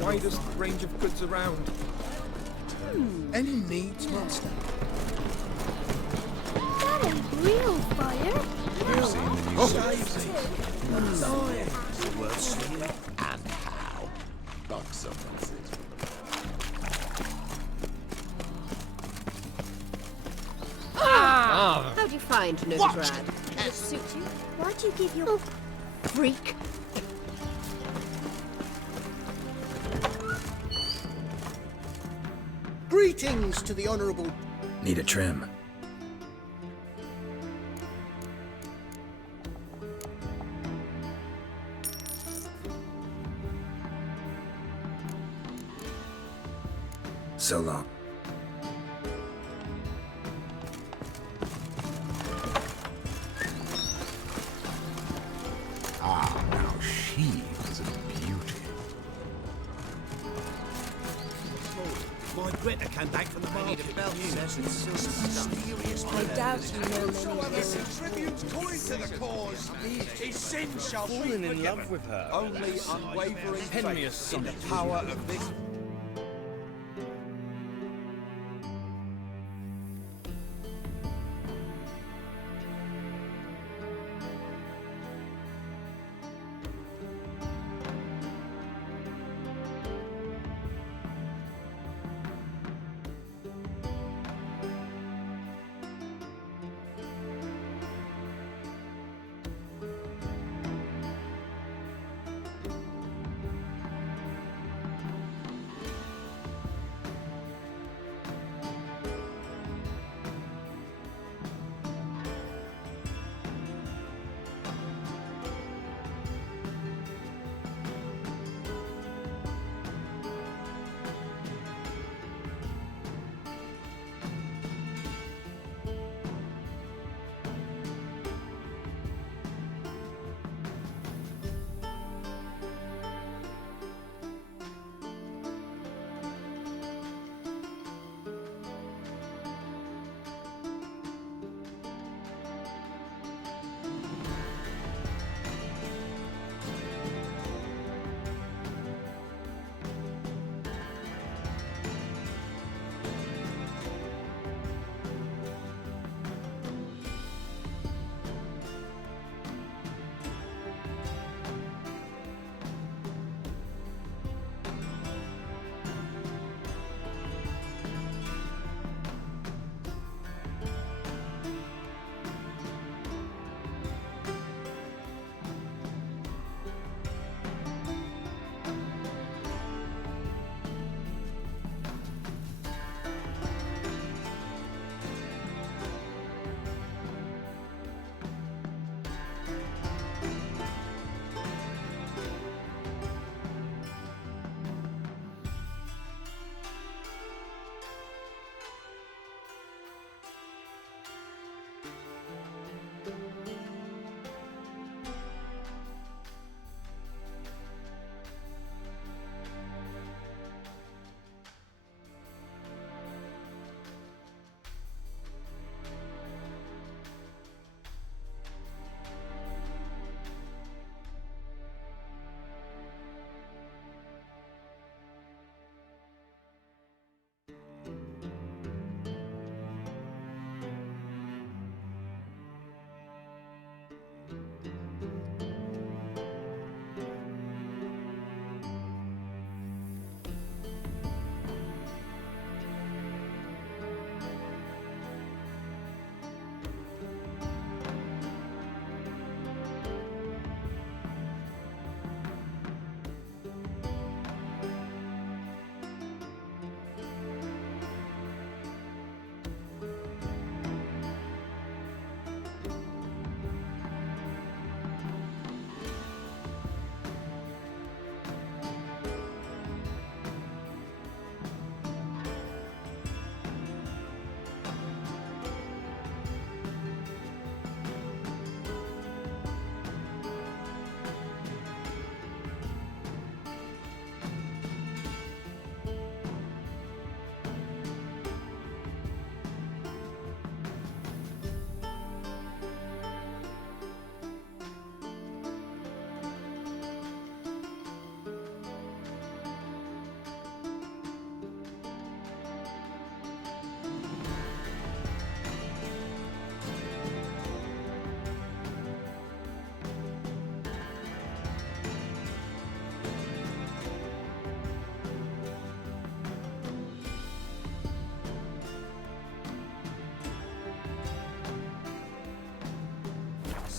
Widest range of goods around. Any needs, Master? That ain't real fire. You've seen the new Worth seeing. And how? Bucks up, that's it. How'd you find Novigrad? Does it suit you? Why'd you give your Freak. Greetings to the Honourable. Need a trim. So long. Ah, now she is a beauty. My Greta came back from the market. I doubt you know many of This those. tribute coin to the cause. His sin shall be Fallen in forgiven. love with her. Only unwavering faith in the power of this.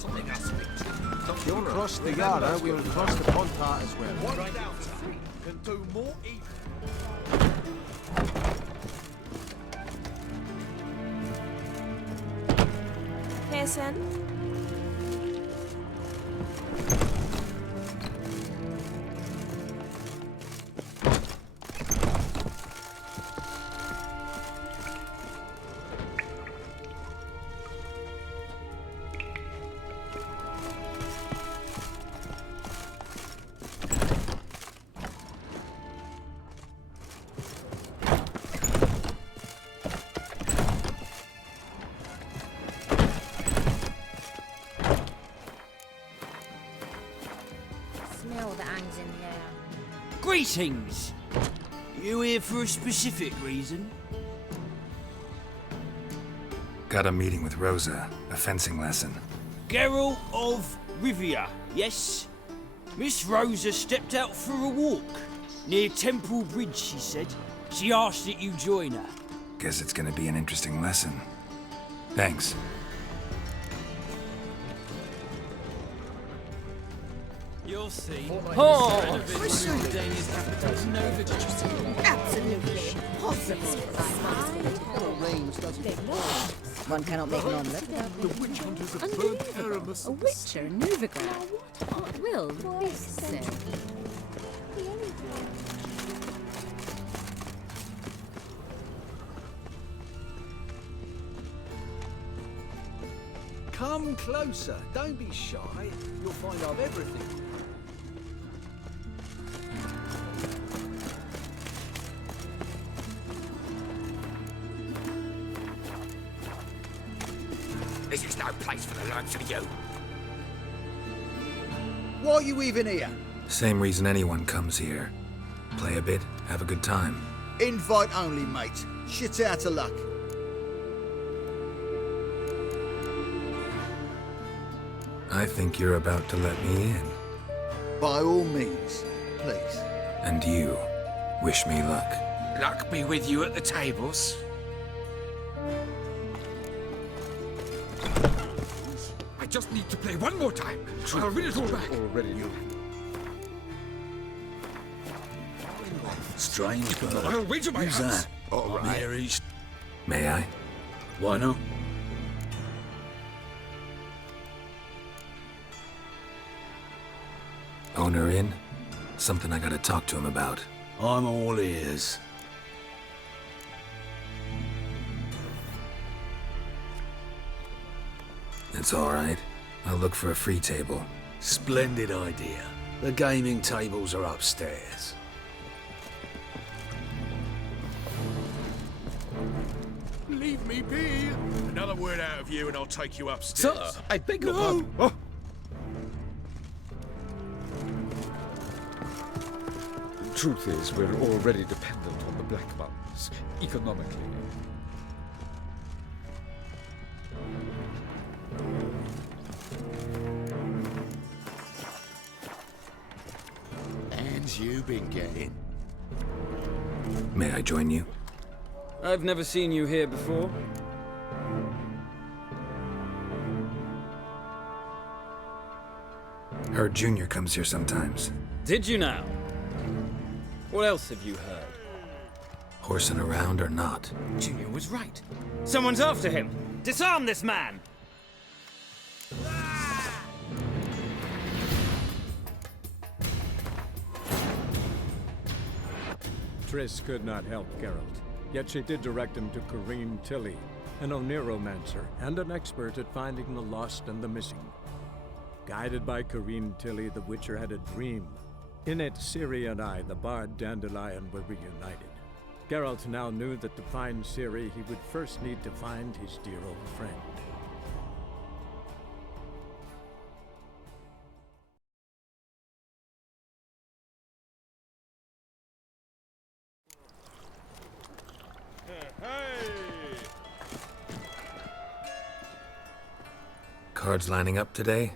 something I'll speak to. If you cross the Yara, we'll cross the Pontar as well. One down to three can do more evil. Pearson? Smell that hangs in the air. Greetings! You here for a specific reason? Got a meeting with Rosa, a fencing lesson. Geralt of Rivia, yes? Miss Rosa stepped out for a walk. Near Temple Bridge, she said. She asked that you join her. Guess it's gonna be an interesting lesson. Thanks. You'll see. Oh! Absolutely. Positive. One cannot make an omelette without The witch hunters have burnt Aramis. a witcher, Novigrad. What will this say? Come closer. Don't be shy. You'll find I've everything. This is no place for the likes of you. Why are you even here? Same reason anyone comes here. Play a bit, have a good time. Invite only, mate. Shit out of luck. I think you're about to let me in. By all means, please. And you, wish me luck. Luck be with you at the tables. I just need to play one more time. I'll win it all back. Already you. Strange bird. I'll wager my Who's house. that? All right. Mary's. May I? Why not? Owner in? Something I gotta talk to him about. I'm all ears. It's alright. I'll look for a free table. Splendid idea. The gaming tables are upstairs. Leave me be. Another word out of you and I'll take you upstairs. Sir, I beg your pardon. Oh. Truth is, we're already dependent on the Black Mountains, economically. And you been getting? May I join you? I've never seen you here before. Heard Junior comes here sometimes. Did you now? What else have you heard? Horsing around or not. Junior was right. Someone's after him. Disarm this man! Triss could not help Geralt, yet she did direct him to Kareem Tilly, an Oniromancer and an expert at finding the lost and the missing. Guided by Kareem Tilly, the Witcher had a dream. In it, Ciri and I, the bard Dandelion, were reunited. Geralt now knew that to find Ciri, he would first need to find his dear old friend. Cards lining up today?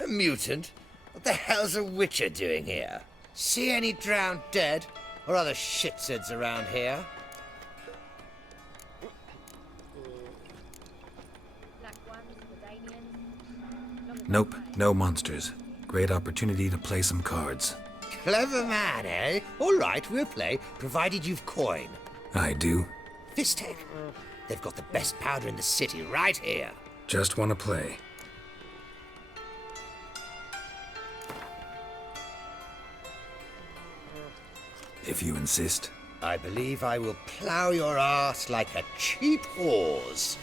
A mutant? What the hell's a witcher doing here? See any drowned dead? Or other shitsuds around here? Nope, no monsters. Great opportunity to play some cards. Clever man, eh? All right, we'll play, provided you've coin. I do. Fistech. They've got the best powder in the city right here. Just want to play. If you insist. I believe I will plow your ass like a cheap horse.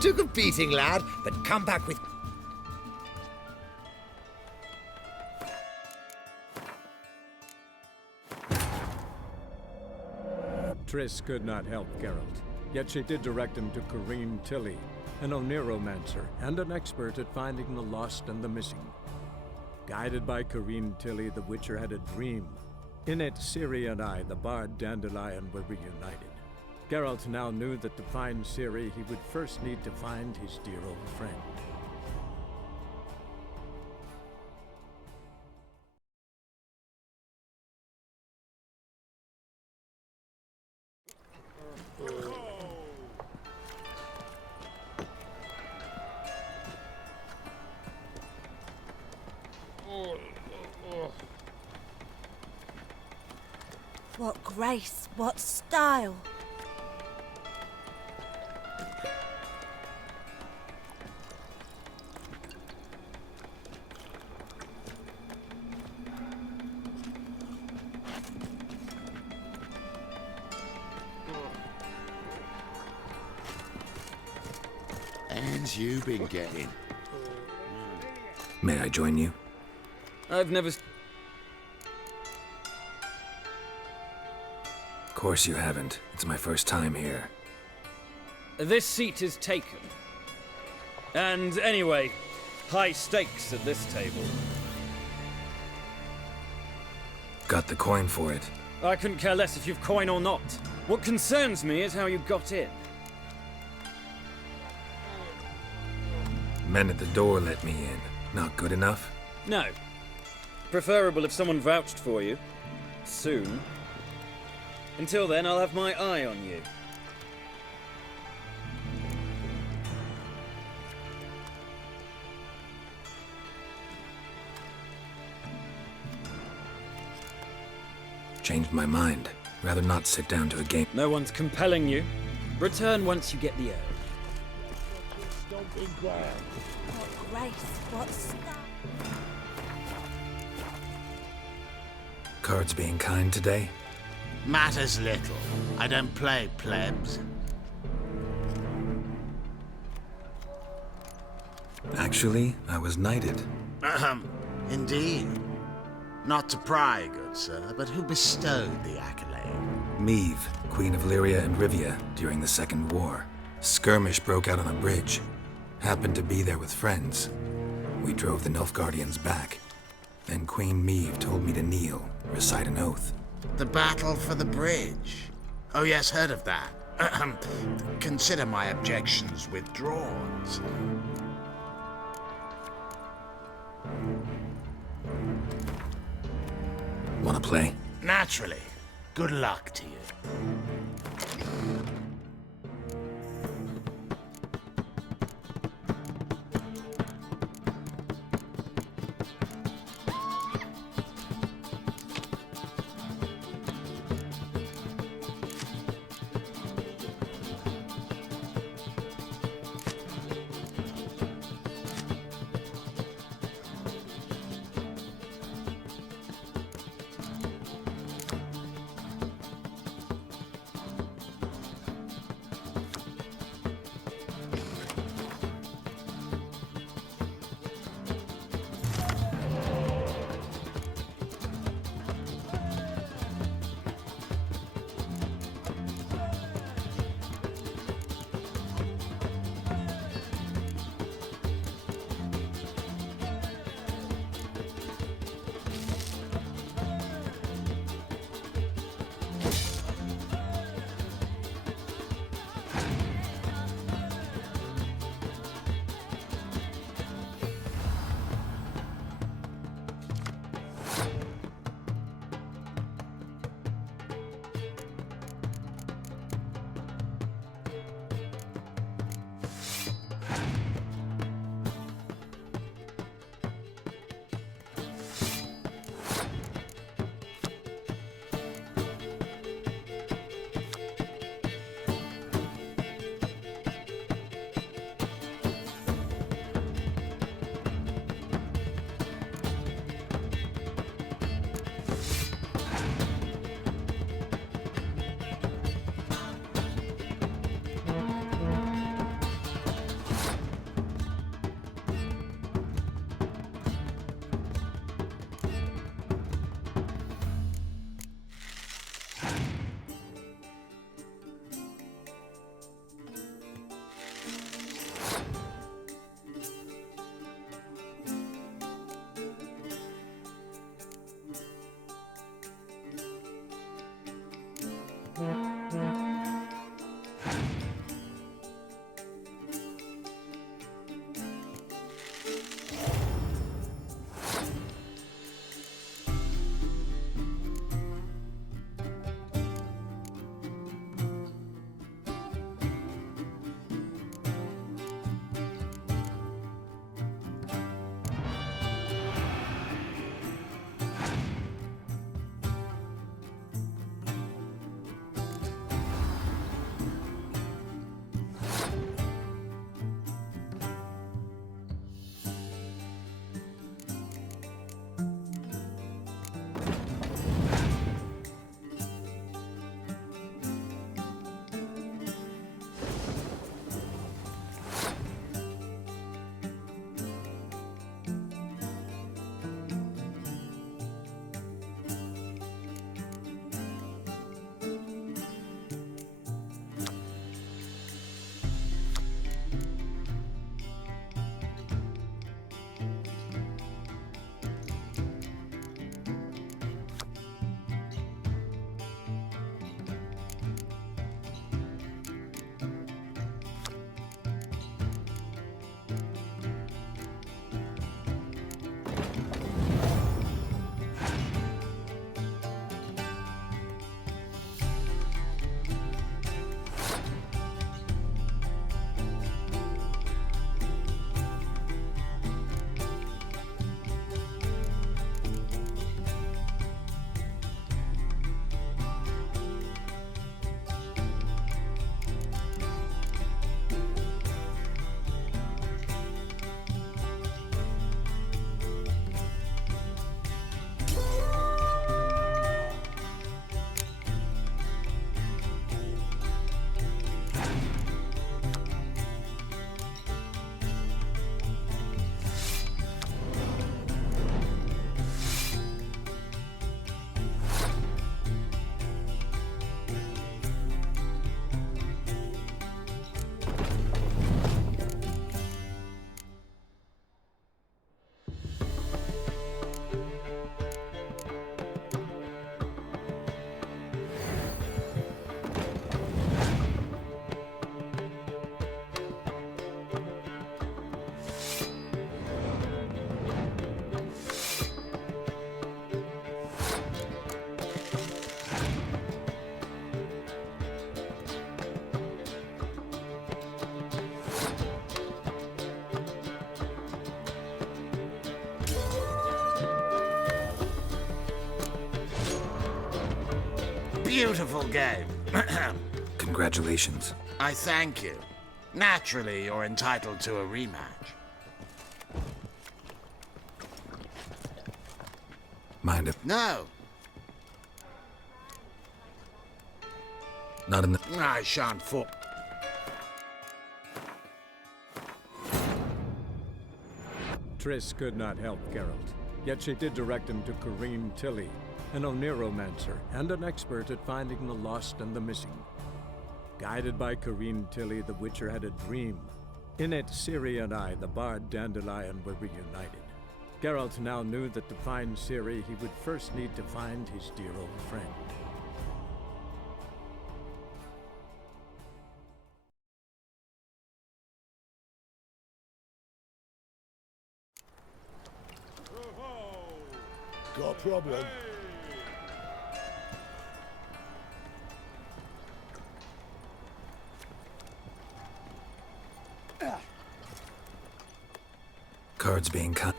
Took a beating, lad, but come back with... Triss could not help Geralt, yet she did direct him to Corrine Tilly, an Oneromancer and an expert at finding the lost and the missing. Guided by Corrine Tilly, the Witcher had a dream. In it, Ciri and I, the bard Dandelion, were reunited. Geralt now knew that to find Ciri, he would first need to find his dear old friend. What grace, what style. And you've been getting. May I join you? I've never... Of course you haven't. It's my first time here. This seat is taken. And anyway, high stakes at this table. Got the coin for it. I couldn't care less if you've coin or not. What concerns me is how you got in. Men at the door let me in. Not good enough? No. Preferable if someone vouched for you. Soon. Until then, I'll have my eye on you. Changed my mind. Rather not sit down to a game. No one's compelling you. Return once you get the urge. What grace, what style. Cards being kind today? Matters little. I don't play plebs. Actually, I was knighted. Indeed. Not to pry, good sir, but who bestowed the accolade? Meve, Queen of Lyria and Rivia, during the Second War. Skirmish broke out on a bridge. Happened to be there with friends. We drove the Nilfgaardians back. Then Queen Meve told me to kneel, recite an oath. The battle for the bridge. Oh yes, heard of that. Consider my objections withdrawn, sir. Wanna play? Naturally. Good luck to you. beautiful game. Congratulations. I thank you. Naturally, you're entitled to a rematch. Mind if... No, Not in the... I shan't fall. Triss could not help Geralt, yet she did direct him to Corrine Tilly, an Oniromancer and an expert at finding the lost and the missing. Guided by Corrine Tilly, the Witcher had a dream. In it, Ciri and I, the bard Dandelion, were reunited. Geralt now knew that to find Ciri, he would first need to find his dear old friend. Got a problem? Cards being cut.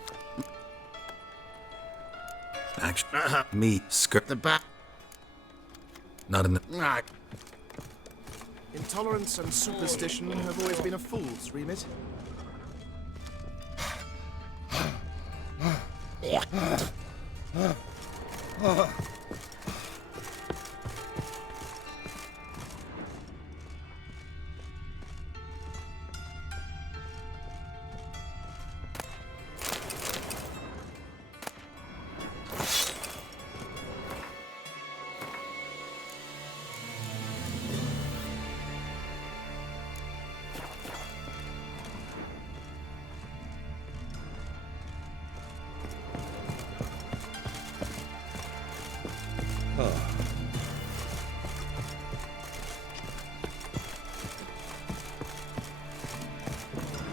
Action. Me. Skirt. The back. Not in the... Right. Intolerance and superstition have always been a fool's remit.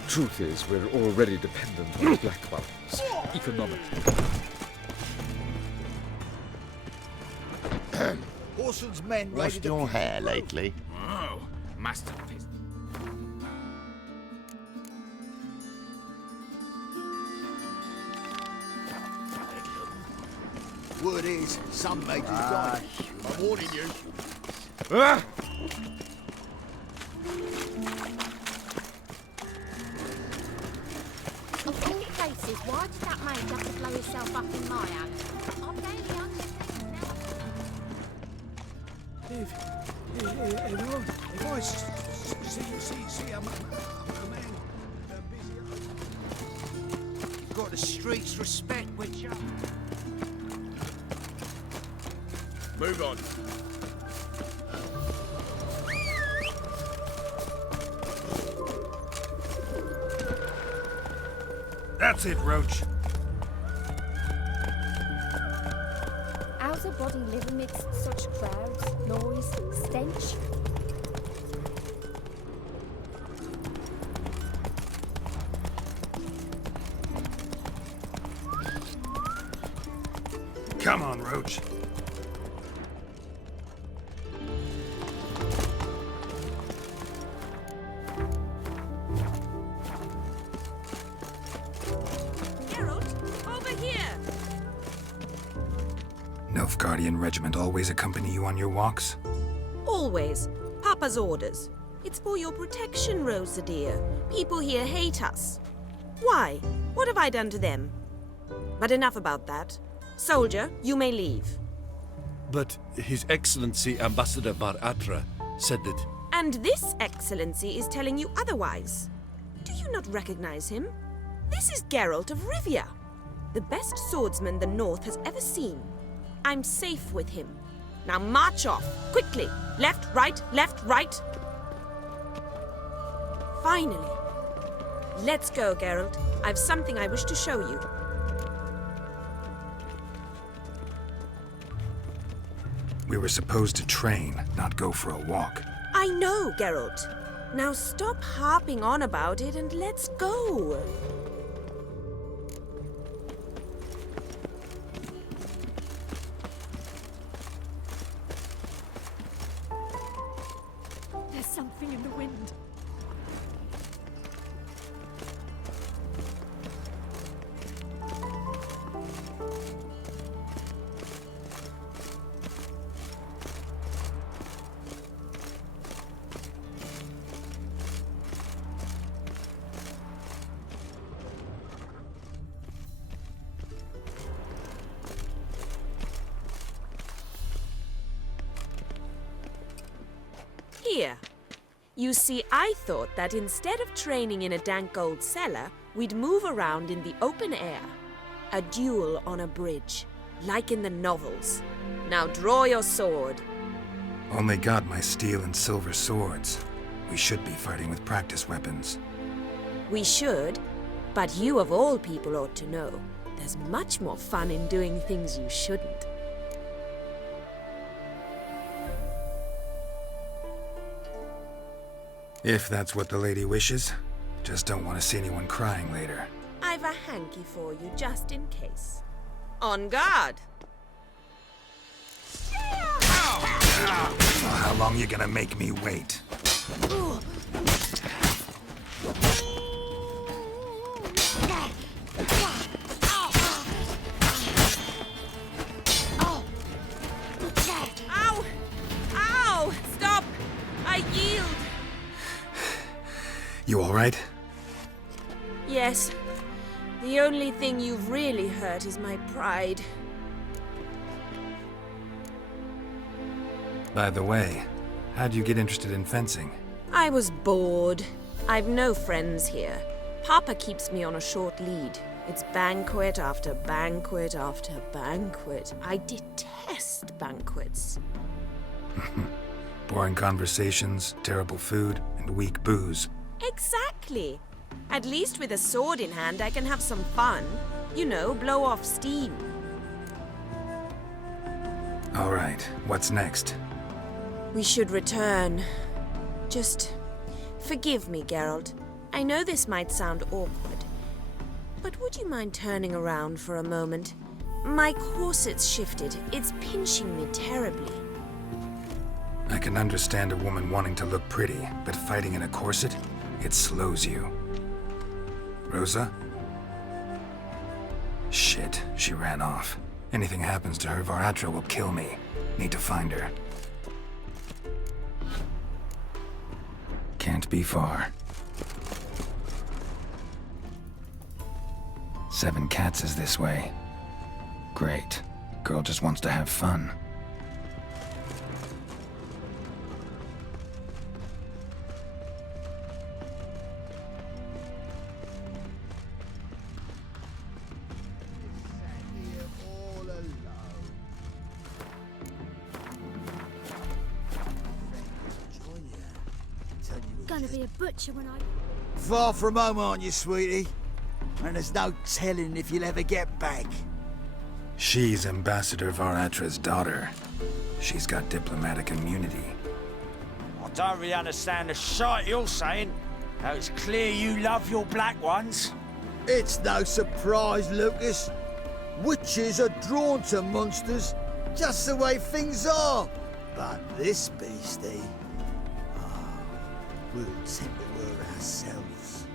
Truth is, we're already dependent on black markets. Economically. Orson's men Lost your hair lately? Oh, masterpiece. Word is, some majors got it. I'm warning you. Ah! Of all places, why did that mage have to blow herself up in my hand? I'm barely under If I see a man busy, got the streets respect Witcher. Move on. That's it, Roach. How's a body live amidst such crowds, noise, stench? Come on, Roach. Nilfgaardian regiment always accompany you on your walks? Always. Papa's orders. It's for your protection, Rosa dear. People here hate us. Why? What have I done to them? But enough about that. Soldier, you may leave. But His Excellency Ambassador Var Atra said that... And this Excellency is telling you otherwise. Do you not recognize him? This is Geralt of Rivia, the best swordsman the North has ever seen. I'm safe with him. Now march off, quickly. Left, right, left, right. Finally. Let's go, Geralt. I've something I wish to show you. We were supposed to train, not go for a walk. I know, Geralt. Now stop harping on about it and let's go. There's something in the wind. Here. You see, I thought that instead of training in a dank old cellar, we'd move around in the open air. A duel on a bridge, like in the novels. Now draw your sword. Only got my steel and silver swords. We should be fighting with practice weapons. We should, but you of all people ought to know. There's much more fun in doing things you shouldn't. If that's what the lady wishes. Just don't want to see anyone crying later. I've a hanky for you, just in case. On guard! Well, how long you gonna make me wait? Ow! Ow! Stop! I yield! You alright? Yes. The only thing you've really hurt is my pride. By the way, how'd you get interested in fencing? I was bored. I've no friends here. Papa keeps me on a short lead. It's banquet after banquet after banquet. I detest banquets. Boring conversations, terrible food, and weak booze. Exactly. At least with a sword in hand, I can have some fun. You know, blow off steam. Alright, what's next? We should return. Just forgive me, Geralt. I know this might sound awkward, but would you mind turning around for a moment? My corset's shifted. It's pinching me terribly. I can understand a woman wanting to look pretty, but fighting in a corset, it slows you. Rosa? Shit, she ran off. Anything happens to her, Varatra will kill me. Need to find her. Can't be far. 7 Cats is this way. Great. Girl just wants to have fun. Gonna be a butcher when I... Far from home, aren't you, sweetie? And there's no telling if you'll ever get back. She's Ambassador Varatra's daughter. She's got diplomatic immunity. I don't really understand the shite you're saying. Now it's clear you love your black ones. It's no surprise, Lucas. Witches are drawn to monsters, just the way things are. But this beastie... we'll temper her ourselves.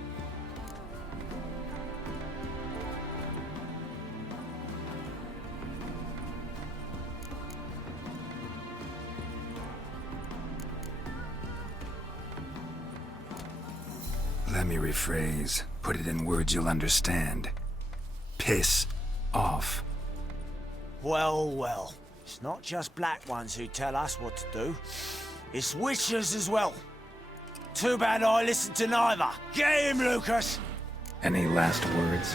Let me rephrase. Put it in words you'll understand. Piss off. Well, well. It's not just black ones who tell us what to do. It's witches as well. Too bad I listened to neither. Get him, Lucas! Any last words?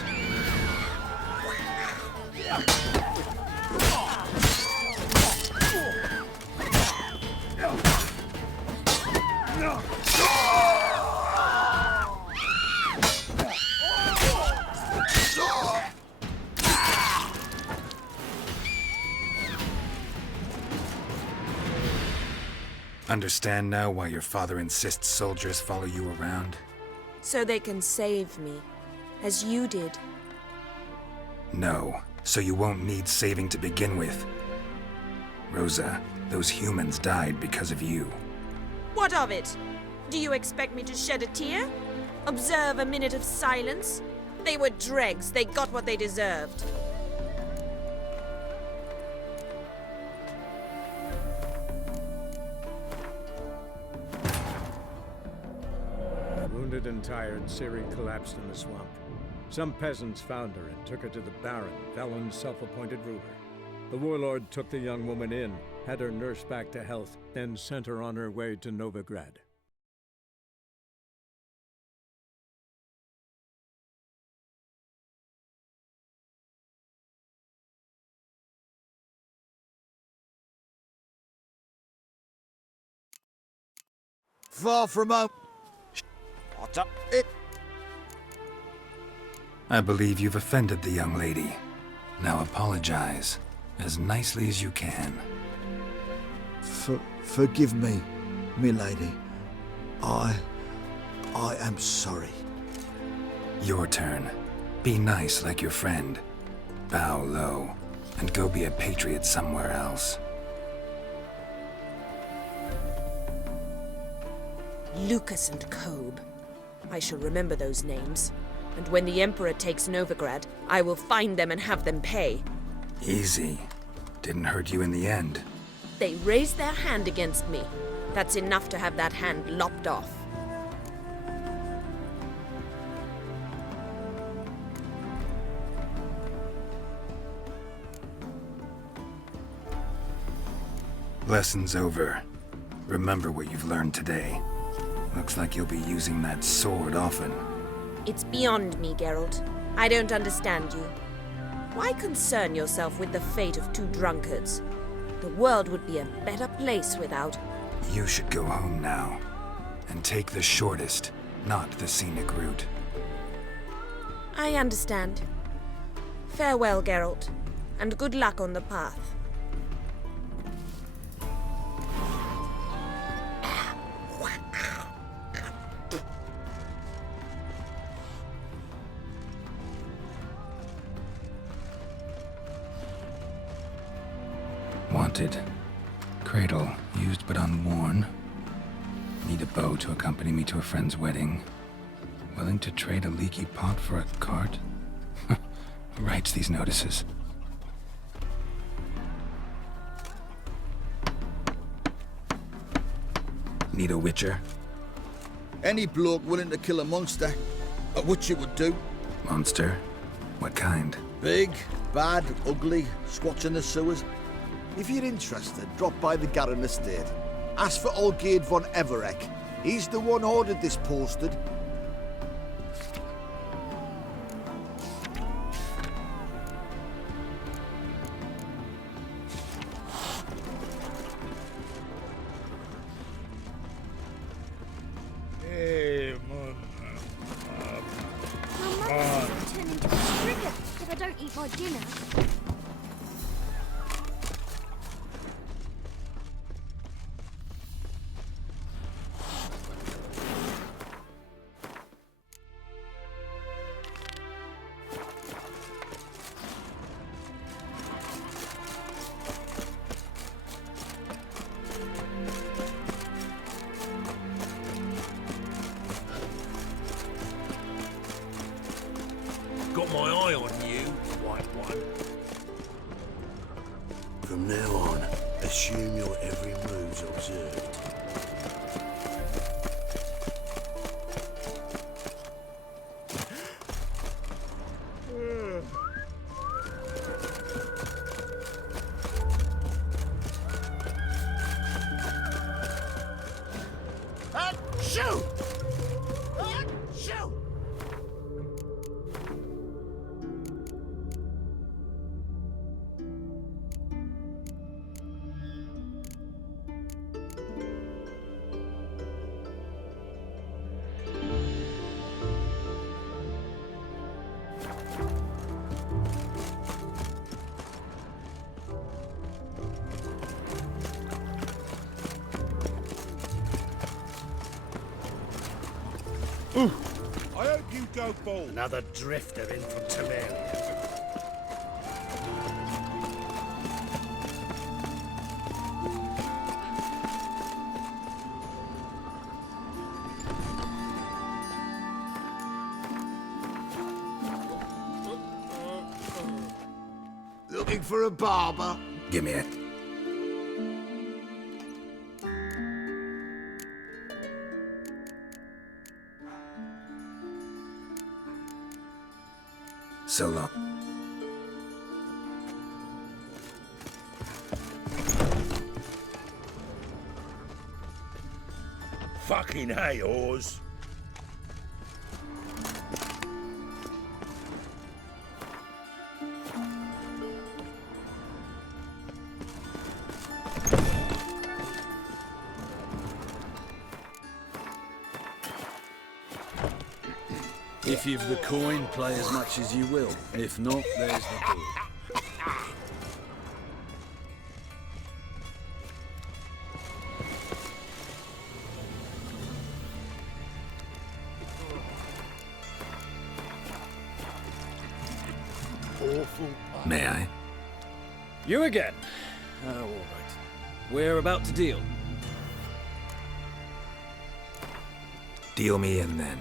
Understand now why your father insists soldiers follow you around? So they can save me, as you did. No, so you won't need saving to begin with. Rosa, those humans died because of you. What of it? Do you expect me to shed a tear? Observe a minute of silence? They were dregs. They got what they deserved. Wounded and tired, Ciri collapsed in the swamp. Some peasants found her and took her to the Baron, Velen's self-appointed ruler. The warlord took the young woman in, had her nursed back to health, then sent her on her way to Novigrad. Far from home. What's up? I believe you've offended the young lady. Now apologize, as nicely as you can. Forgive me, milady. I am sorry. Your turn. Be nice like your friend. Bow low, and go be a patriot somewhere else. Lucas and Kobe. I shall remember those names. And when the Emperor takes Novigrad, I will find them and have them pay. Easy. Didn't hurt you in the end. They raised their hand against me. That's enough to have that hand lopped off. Lesson's over. Remember what you've learned today. Looks like you'll be using that sword often. It's beyond me, Geralt. I don't understand you. Why concern yourself with the fate of two drunkards? The world would be a better place without... You should go home now. And take the shortest, not the scenic route. I understand. Farewell, Geralt. And good luck on the path. Wanted. Cradle, used but unworn. Need a bow to accompany me to a friend's wedding. Willing to trade a leaky pot for a cart? Who writes these notices? Need a witcher? Any bloke willing to kill a monster, a witcher would do. Monster? What kind? Big, bad, ugly, squats in the sewers. If you're interested, drop by the Garren estate. Ask for Olgierd von Everek. He's the one ordered this posted. My mum says I turn into a trigger if I don't eat my dinner. Got my eye on you, white one. From now on, assume your every move's observed. Shoot! Shoot! I hope you go bald. Another drifter in from Temeria. Looking for a barber? Give me it. So long. Fucking hey, Oars. If you've the coin, play as much as you will. If not, there's the door. Awful. May I? You again. Oh, all right. We're about to deal. Deal me in then.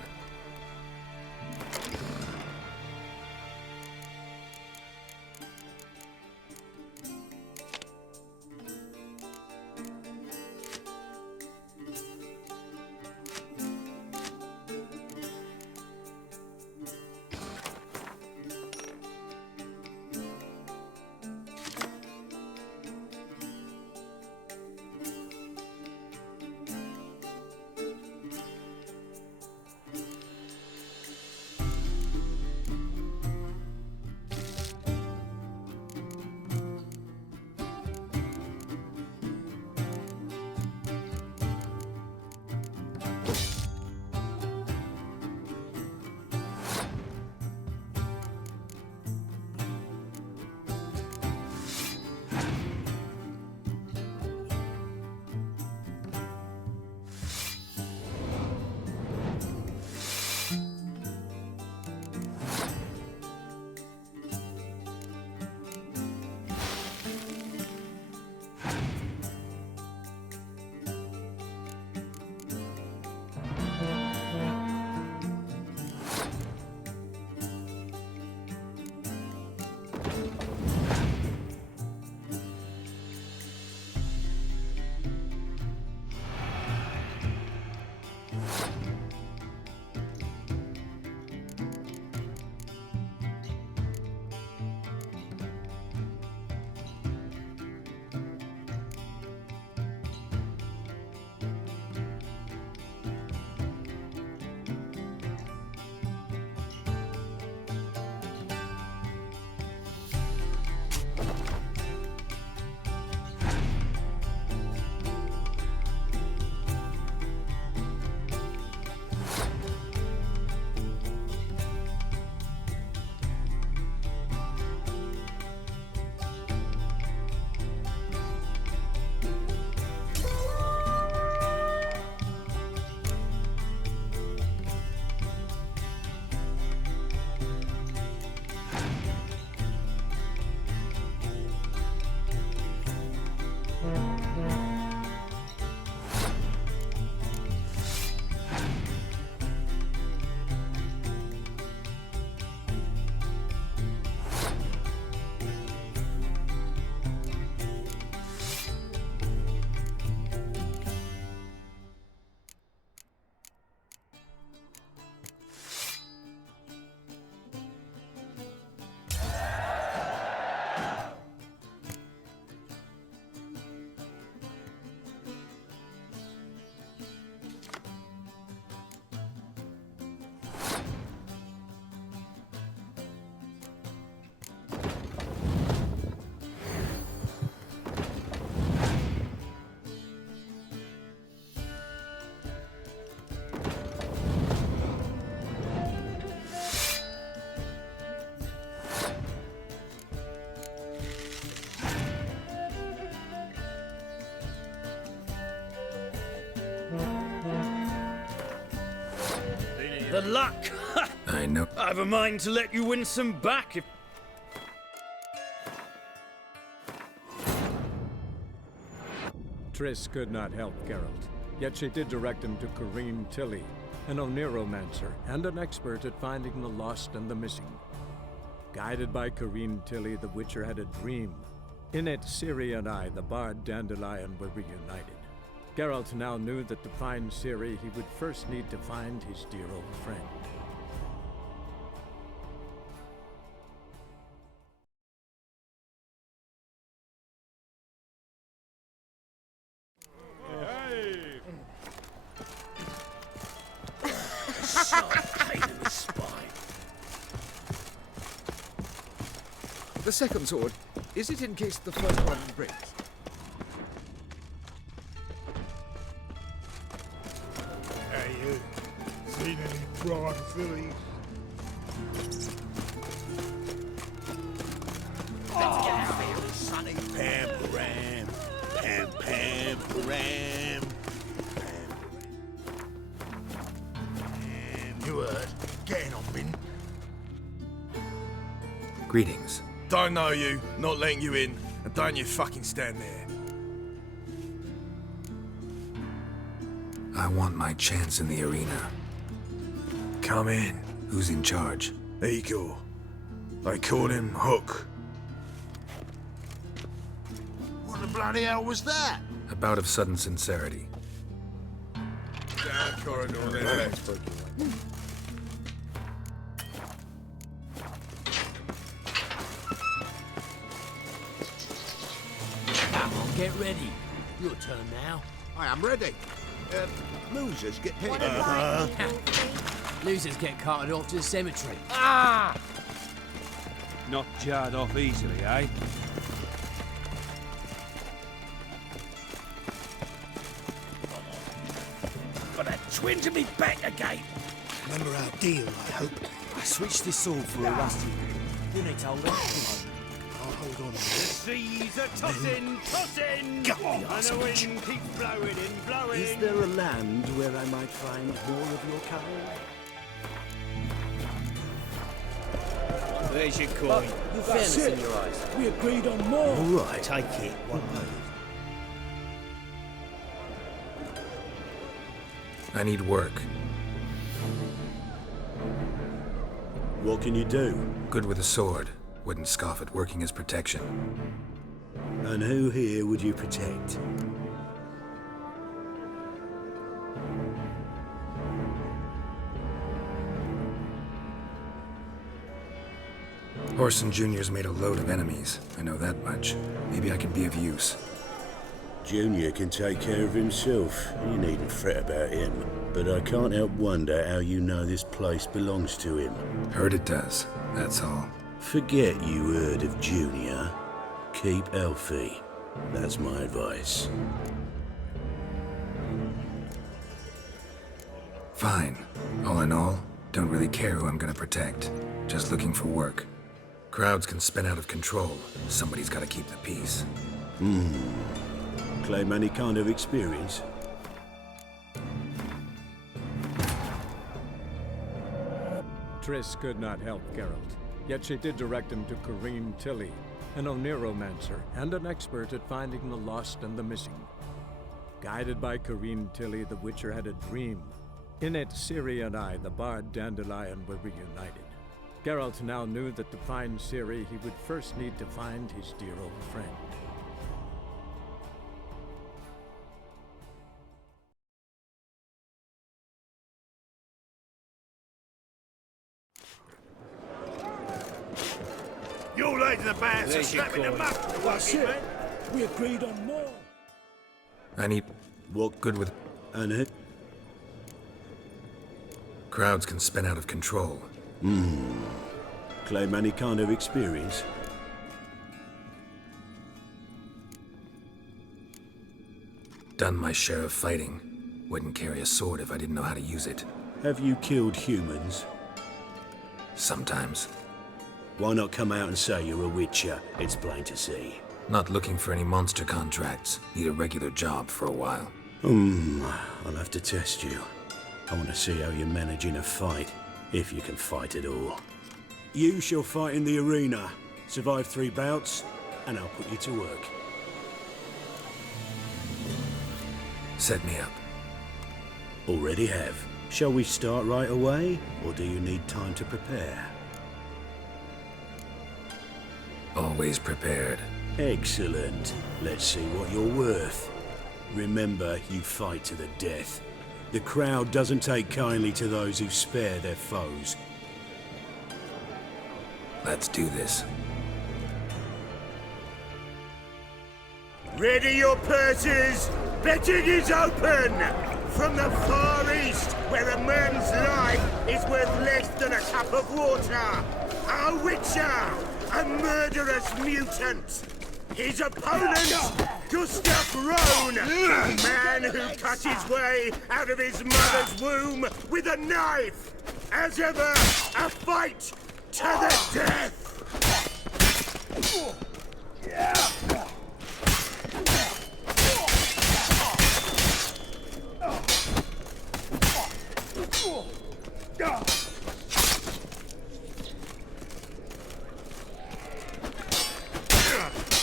The luck! I know. I've a mind to let you win some back if... Triss could not help Geralt, yet she did direct him to Kareem Tilly, an Oniromancer and an expert at finding the lost and the missing. Guided by Kareem Tilly, the Witcher had a dream. In it, Ciri and I, the bard Dandelion, were reunited. Geralt now knew that to find Ciri, he would first need to find his dear old friend. The second sword, is it in case the first one breaks? Hey, you. Seen any prawn fillies? Let's get out of here, sonny. Pam, ram. Pam, pam, ram. You heard. Getting on, Min. Greetings. Don't know you, not letting you in, and don't you fucking stand there. I want my chance in the arena. Come in. Who's in charge? Igor. They call him Hook. What the bloody hell was that? A bout of sudden sincerity. Down corridor then. Come on, get ready. Your turn now. I am ready. Losers get paid. Losers get carted off to the cemetery. Ah! Not jarred off easily, eh? Got a twinge of me back again. Remember our deal, I hope. I switched this sword for a rusty one. You need to hold on. I'll hold on a The seas are tossing, tossing, Gut me and arse, the bitch. wind keeps blowing and blowing. Is there a land where I might find more of your kind? There's your coin. Your fairness in your eyes. We agreed on more. All right, take it. One moment. I need work. What can you do? Good with a sword. Wouldn't scoff at working as protection. And who here would you protect? Horson Jr.'s made a load of enemies. I know that much. Maybe I could be of use. Junior can take care of himself. You needn't fret about him. But I can't help wonder how you know this place belongs to him. Heard it does, that's all. Forget you heard of Junior. Keep healthy. That's my advice. Fine. All in all, don't really care who I'm gonna protect. Just looking for work. Crowds can spin out of control. Somebody's gotta keep the peace. Claim any kind of experience? Triss could not help Geralt, yet she did direct him to Kareem Tilly, an Oniromancer and an expert at finding the lost and the missing. Guided by Kareem Tilly, the Witcher had a dream. In it, Ciri and I, the bard Dandelion, were reunited. Geralt now knew that to find Ciri, he would first need to find his dear old friend. You lads in the band, so There's your slap in the coin. mouth, fucking man. We agreed on more. I need What good with... and it? Crowds can spin out of control. Claim any kind of experience? Done my share of fighting. Wouldn't carry a sword if I didn't know how to use it. Have you killed humans? Sometimes. Why not come out and say you're a Witcher? It's plain to see. Not looking for any monster contracts. Need a regular job for a while. I'll have to test you. I want to see how you manage in a fight, if you can fight at all. You shall fight in the arena, survive 3 bouts, and I'll put you to work. Set me up. Already have. Shall we start right away, or do you need time to prepare? Always prepared. Excellent. Let's see what you're worth. Remember, you fight to the death. The crowd doesn't take kindly to those who spare their foes. Let's do this. Ready your purses! Betting is open! From the Far East, where a man's life is worth less than a cup of water, a Witcher! a murderous mutant. His opponent, Gustav Rohn, a man who cut his way out of his mother's womb with a knife. As ever, a fight to the death.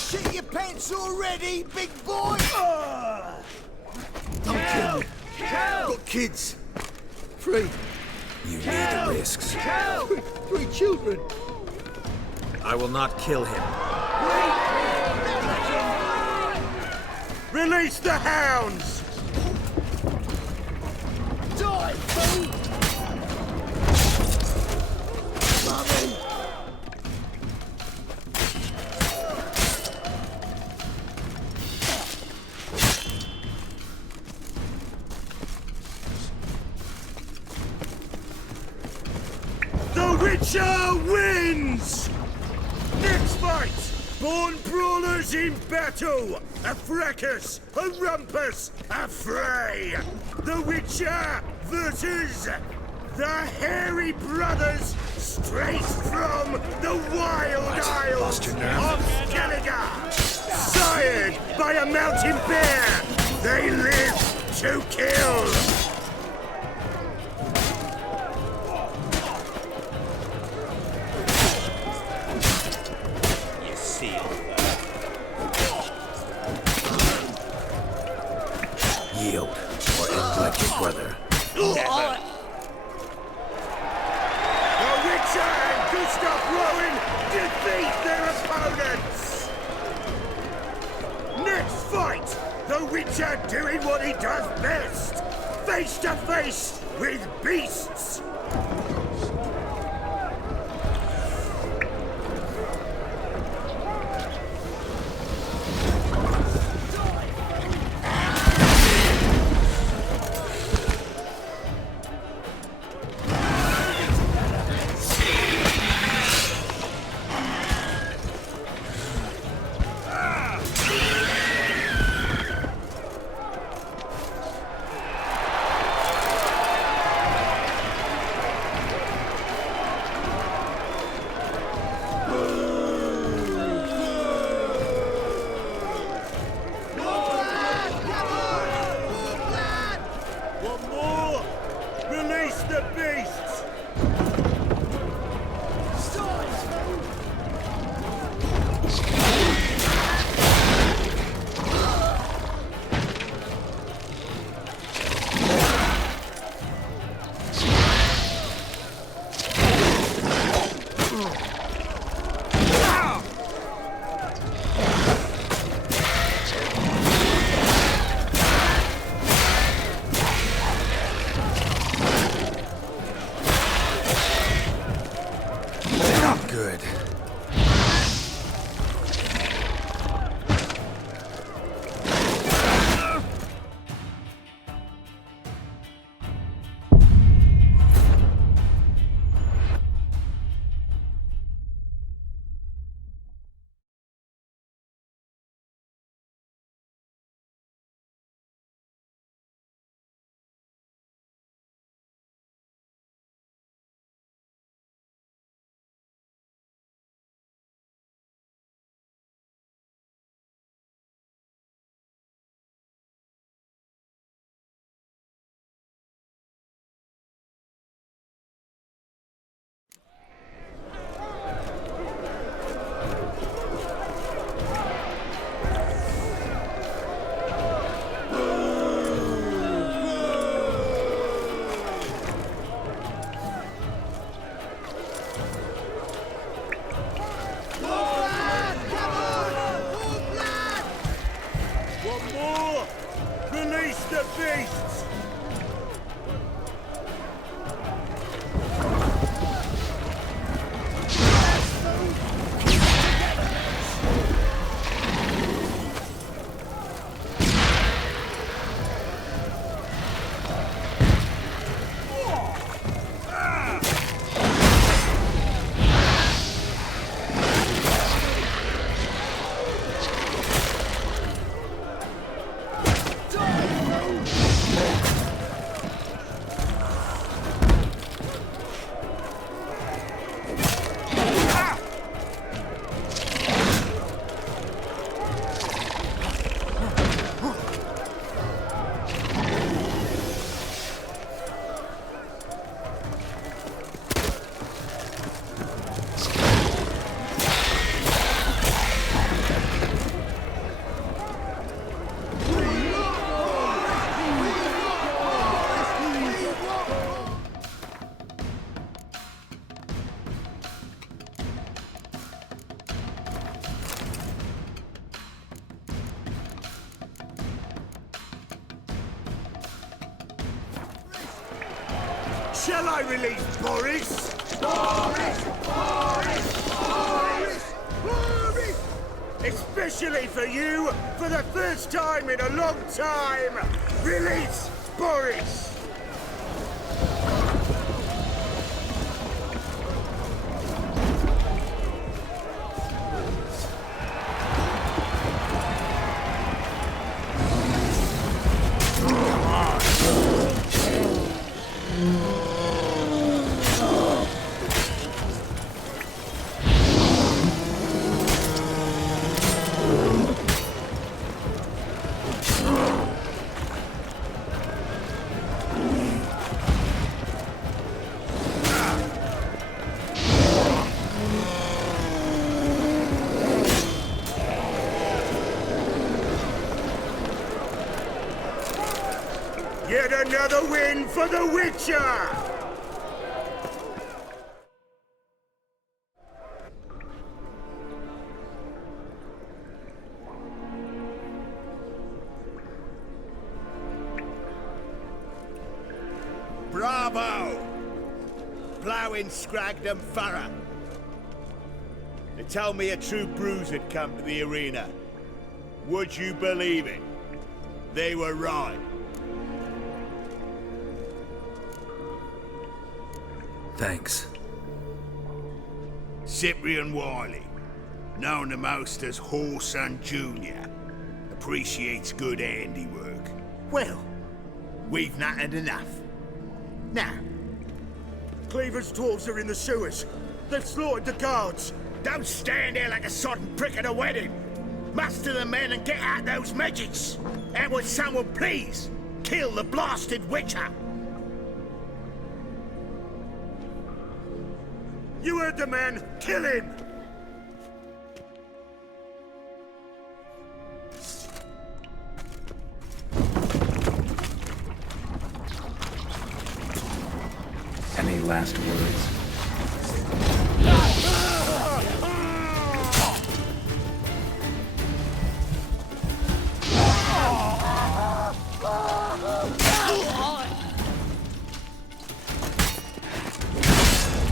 Shit your pants already, big boy! Don't kill me. Got kids. 3. You need the risks. 3 children. I will not kill him. Release the hounds! Die, fool! Mummy! The Witcher wins! Next fight! Born brawlers in battle! A fracas, a rumpus, a fray! The Witcher versus the Hairy Brothers straight from the wild isles of Skellige! Sired by a mountain bear! They live to kill! Yield, or end like your brother. Never. The Witcher and Gustav Rowan defeat their opponents! Next fight, the Witcher doing what he does best, face to face with beasts! One more! Release the beasts! Shall I release Boris? Boris! Especially for you, for the first time in a long time! Release Boris! Yet another win for the Witcher! Bravo! Ploughing Scragdom Thorough. They told me a true bruise had come to the arena. Would you believe it? They were right. Thanks. Cyprian Wiley, known the most as Whoreson Jr., appreciates good handiwork. Well, we've not had enough. Now, Cleaver's dwarves are in the sewers. They've slaughtered the guards. Don't stand there like a sodden prick at a wedding. Muster the men and get out those midgets. And would someone please kill the blasted Witcher? You heard the man. Kill him! Any last words?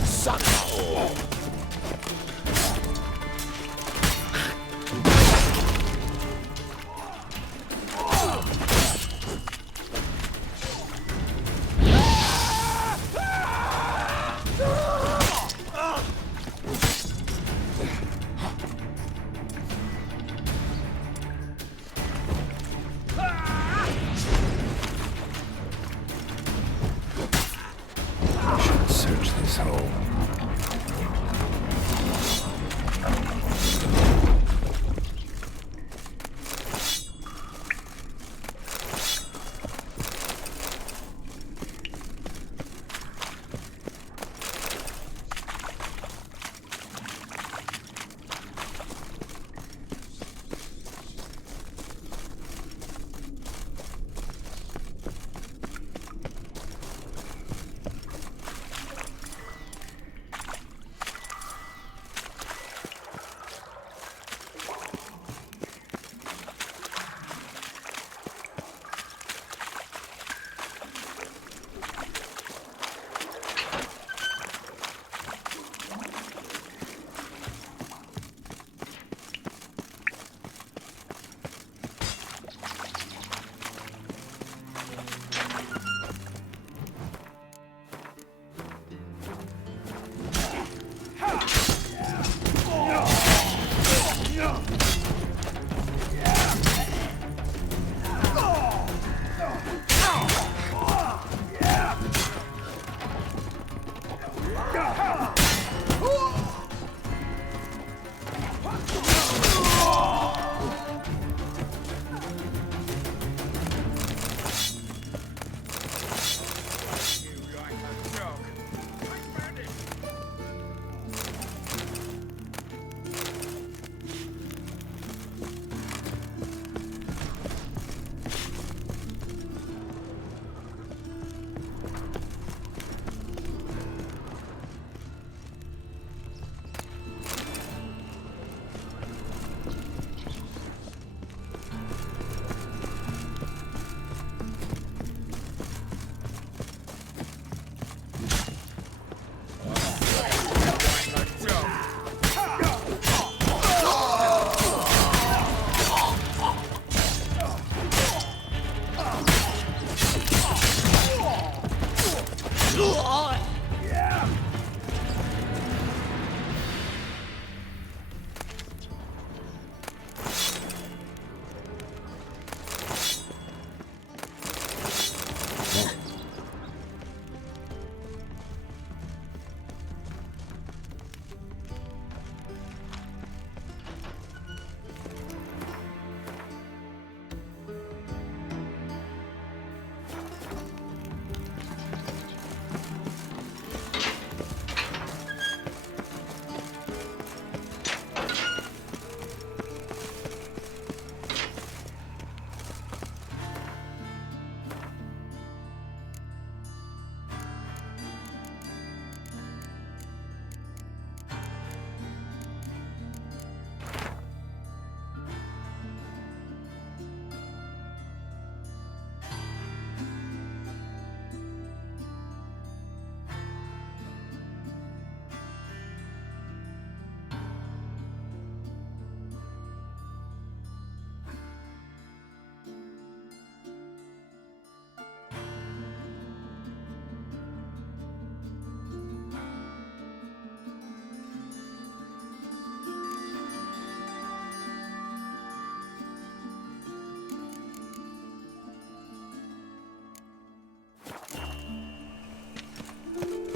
Son of a whore! Search this hole.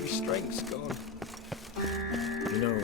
Strength's gone. No.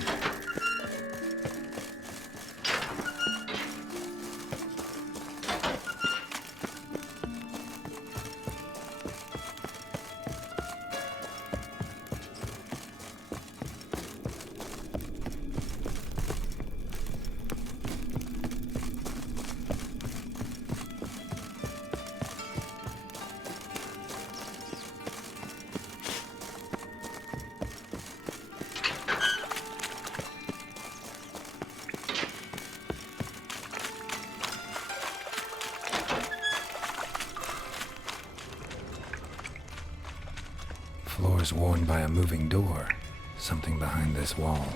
Floor is worn by a moving door. Something behind this wall.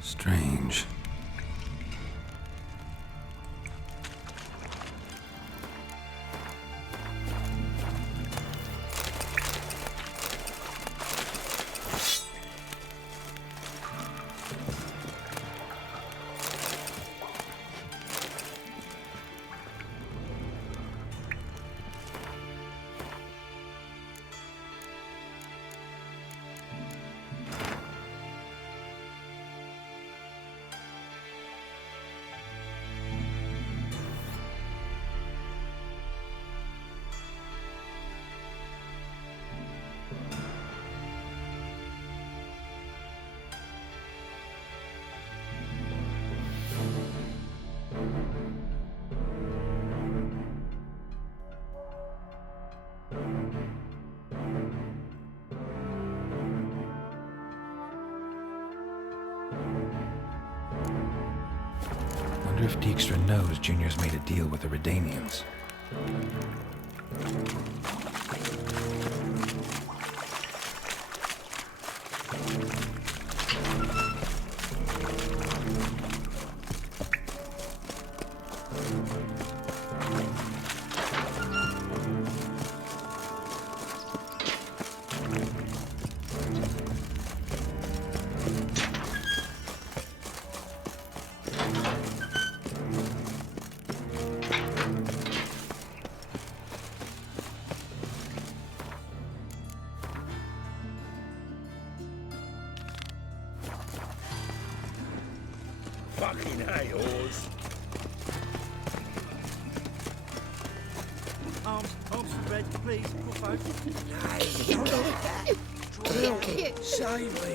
Strange. Wonder if Dijkstra knows Junior's made a deal with the Redanians. Fucking hay, Oars. Arms for bread, please, poor folk. Hey, don't like that. Drill. Save me.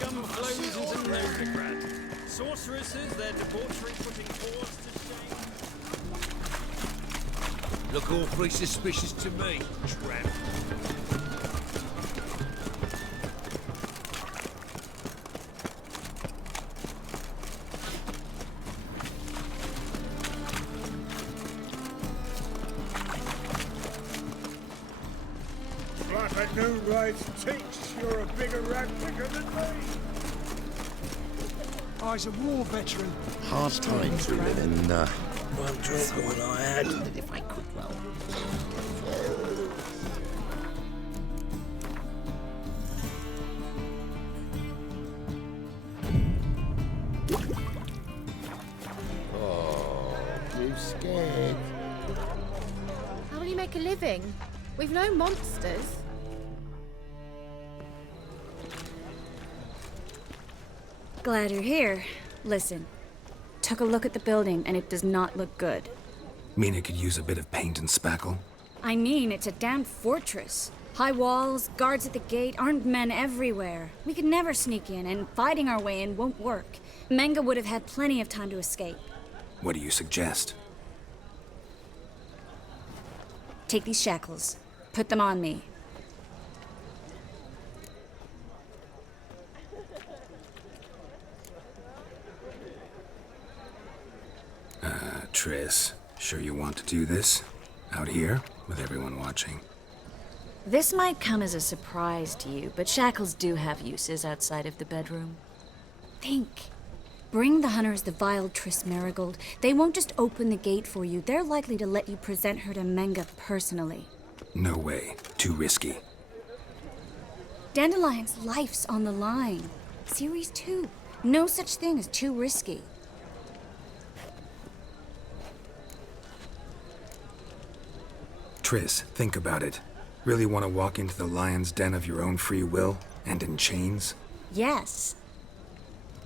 I'm dying. Sorceresses, their debauchery putting whores to shame. Look awfully suspicious to me, tramp. no right thinks you're a bigger rat picker than me. I's a war veteran. Hard times we live in. Won't drink what I had. If I could, well. Oh, you scared? How will you make a living? We've no monsters. Glad you're here. Listen, took a look at the building and it does not look good. Mean it could use a bit of paint and spackle? I mean, it's a damn fortress. High walls, guards at the gate, armed men everywhere. We could never sneak in, and fighting our way in won't work. Menga would have had plenty of time to escape. What do you suggest? Take these shackles. Put them on me. Triss, sure you want to do this? Out here, with everyone watching? This might come as a surprise to you, but shackles do have uses outside of the bedroom. Think. Bring the hunters the vile Triss Marigold. They won't just open the gate for you. They're likely to let you present her to Menga personally. No way. Too risky. Dandelion's life's on the line. Series 2. No such thing as too risky. Triss, think about it. Really want to walk into the lion's den of your own free will, and in chains? Yes.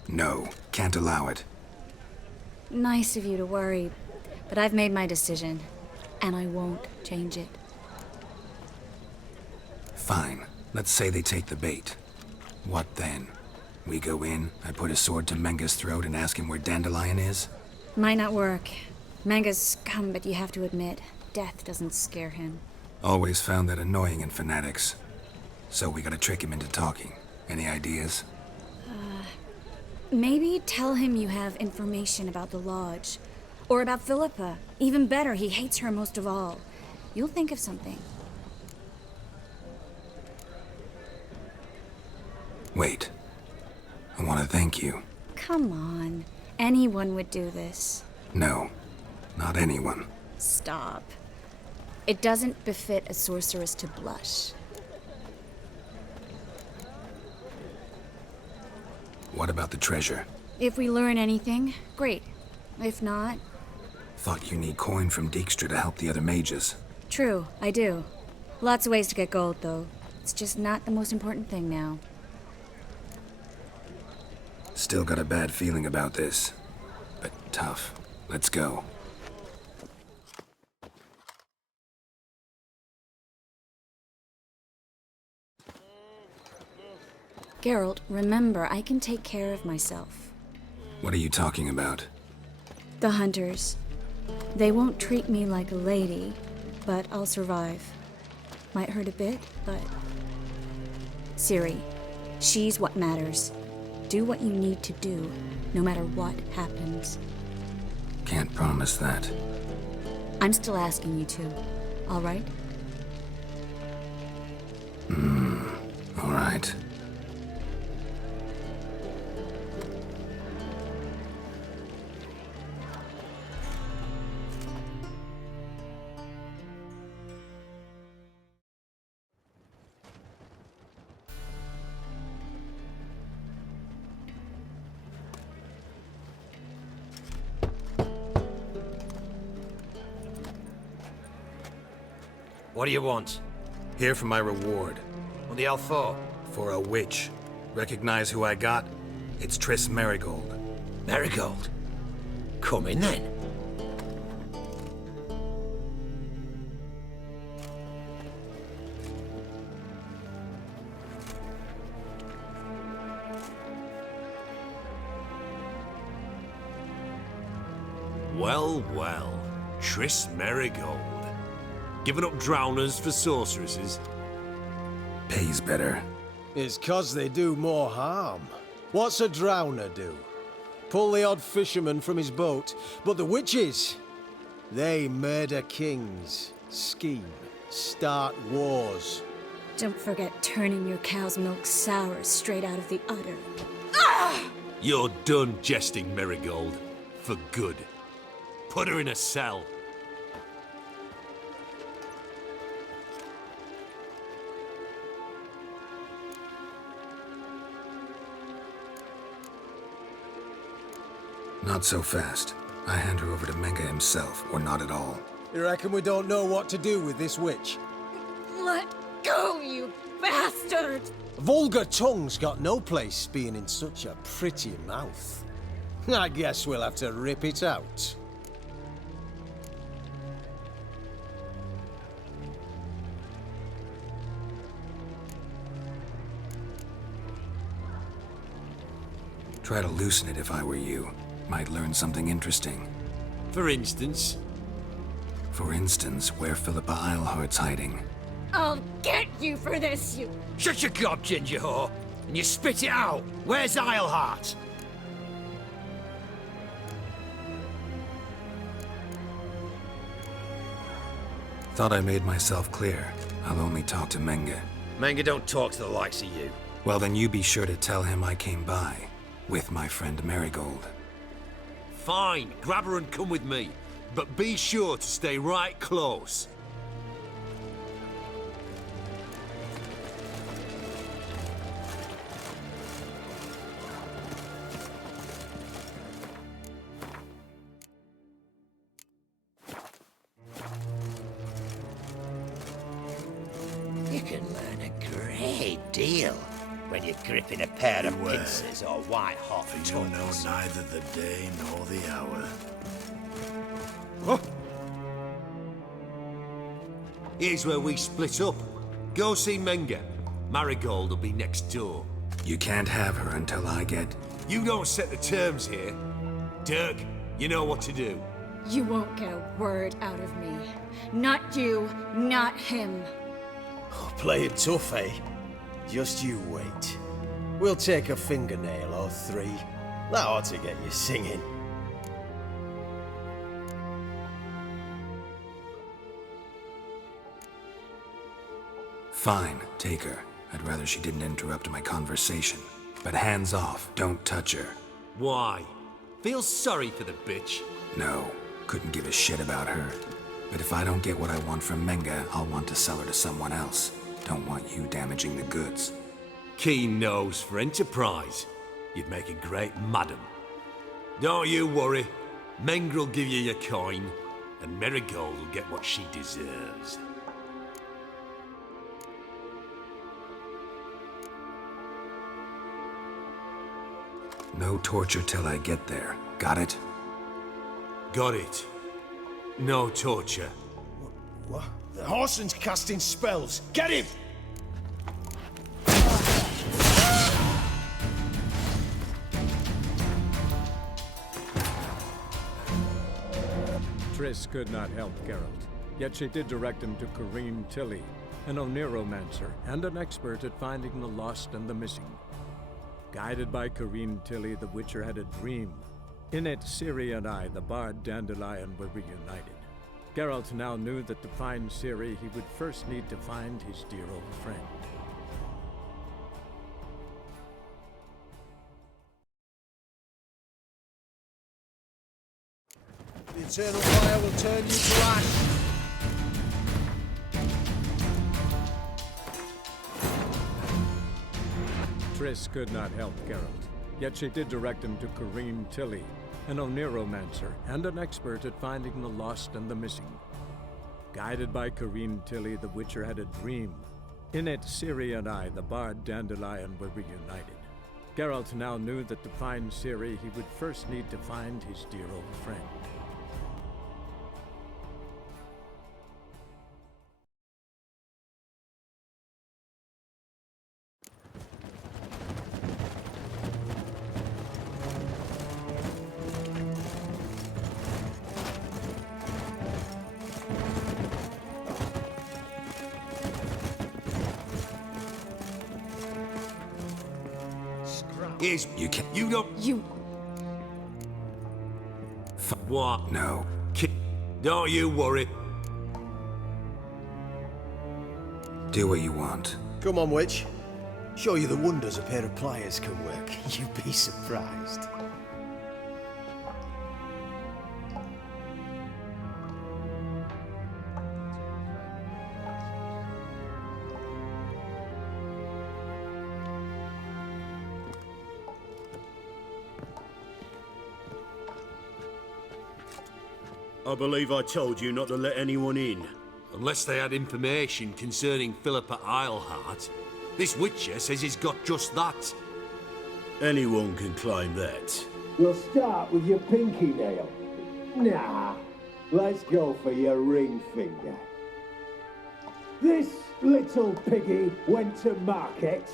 No, can't allow it. Nice of you to worry, but I've made my decision, and I won't change it. Fine. Let's say they take the bait. What then? We go in, I put a sword to Menga's throat and ask him where Dandelion is? Might not work. Menga's scum, but you have to admit, death doesn't scare him. Always found that annoying in fanatics. So we gotta trick him into talking. Any ideas? Maybe tell him you have information about the Lodge. Or about Philippa. Even better, he hates her most of all. You'll think of something. Wait. I want to thank you. Come on. Anyone would do this. No. Not anyone. Stop. It doesn't befit a sorceress to blush. What about the treasure? If we learn anything, great. If not... Thought you need coin from Dijkstra to help the other mages. True, I do. Lots of ways to get gold, though. It's just not the most important thing now. Still got a bad feeling about this. But tough. Let's go. Geralt, remember, I can take care of myself. What are you talking about? The hunters. They won't treat me like a lady, but I'll survive. Might hurt a bit, but... Ciri, she's what matters. Do what you need to do, no matter what happens. Can't promise that. I'm still asking you to, all right? All right. What do you want? Here for my reward. What the hell for? For a witch. Recognize who I got? It's Triss Marigold. Marigold? Come in then. Well, well. Triss Marigold. Giving up drowners for sorceresses? Pays better. It's 'cause they do more harm. What's a drowner do? Pull the odd fisherman from his boat. But the witches, they murder kings, scheme, start wars. Don't forget turning your cow's milk sour straight out of the udder. You're done jesting, Marigold. For good. Put her in a cell. Not so fast. I hand her over to Menga himself, or not at all. You reckon we don't know what to do with this witch? Let go, you bastard! Vulgar tongue's got no place being in such a pretty mouth. I guess we'll have to rip it out. Try to loosen it if I were you. Might learn something interesting. For instance? For instance, where Philippa Eilhart's hiding. I'll get you for this, you... Shut your gob, ginger whore, and you spit it out. Where's Eilhart? Thought I made myself clear. I'll only talk to Menga. Menga don't talk to the likes of you. Well, then you be sure to tell him I came by. With my friend Marigold. Fine, grab her and come with me. But be sure to stay right close. You can learn a great deal when you're gripping a pair of pincers or white-hot tongues. You know neither the day nor the hour. Here's where we split up. Go see Menga. Marigold will be next door. You can't have her until I get... You don't set the terms here. Dirk, you know what to do. You won't get a word out of me. Not you, not him. Oh, play it tough, eh? Just you wait. We'll take a fingernail or three. That ought to get you singing. Fine, take her. I'd rather she didn't interrupt my conversation. But hands off, don't touch her. Why? Feel sorry for the bitch? No, couldn't give a shit about her. But if I don't get what I want from Menga, I'll want to sell her to someone else. Don't want you damaging the goods. Keen nose for enterprise. You'd make a great madam. Don't you worry. Mengrel will give you your coin, and Marigold will get what she deserves. No torture till I get there. Got it? Got it. No torture. What? The Horson's casting spells. Get him! Triss could not help Geralt, yet she did direct him to Corrine Tilly, an Oniromancer and an expert at finding the lost and the missing. Guided by Corrine Tilly, the Witcher had a dream. In it, Ciri and I, the bard Dandelion, were reunited. Geralt now knew that to find Ciri, he would first need to find his dear old friend. The eternal fire will turn you to ash. Triss could not help Geralt, yet she did direct him to Corrine Tilly, an Oniromancer and an expert at finding the lost and the missing. Guided by Corrine Tilly, the Witcher had a dream. In it, Ciri and I, the bard Dandelion, were reunited. Geralt now knew that to find Ciri, he would first need to find his dear old friend. Is you can you don't you what? No. Don't you worry. Do what you want. Come on, witch. Show you the wonders a pair of pliers can work. You'd be surprised. I believe I told you not to let anyone in. Unless they had information concerning Philippa Eilhart. This Witcher says he's got just that. Anyone can claim that. We'll start with your pinky nail. Nah, let's go for your ring finger. This little piggy went to market.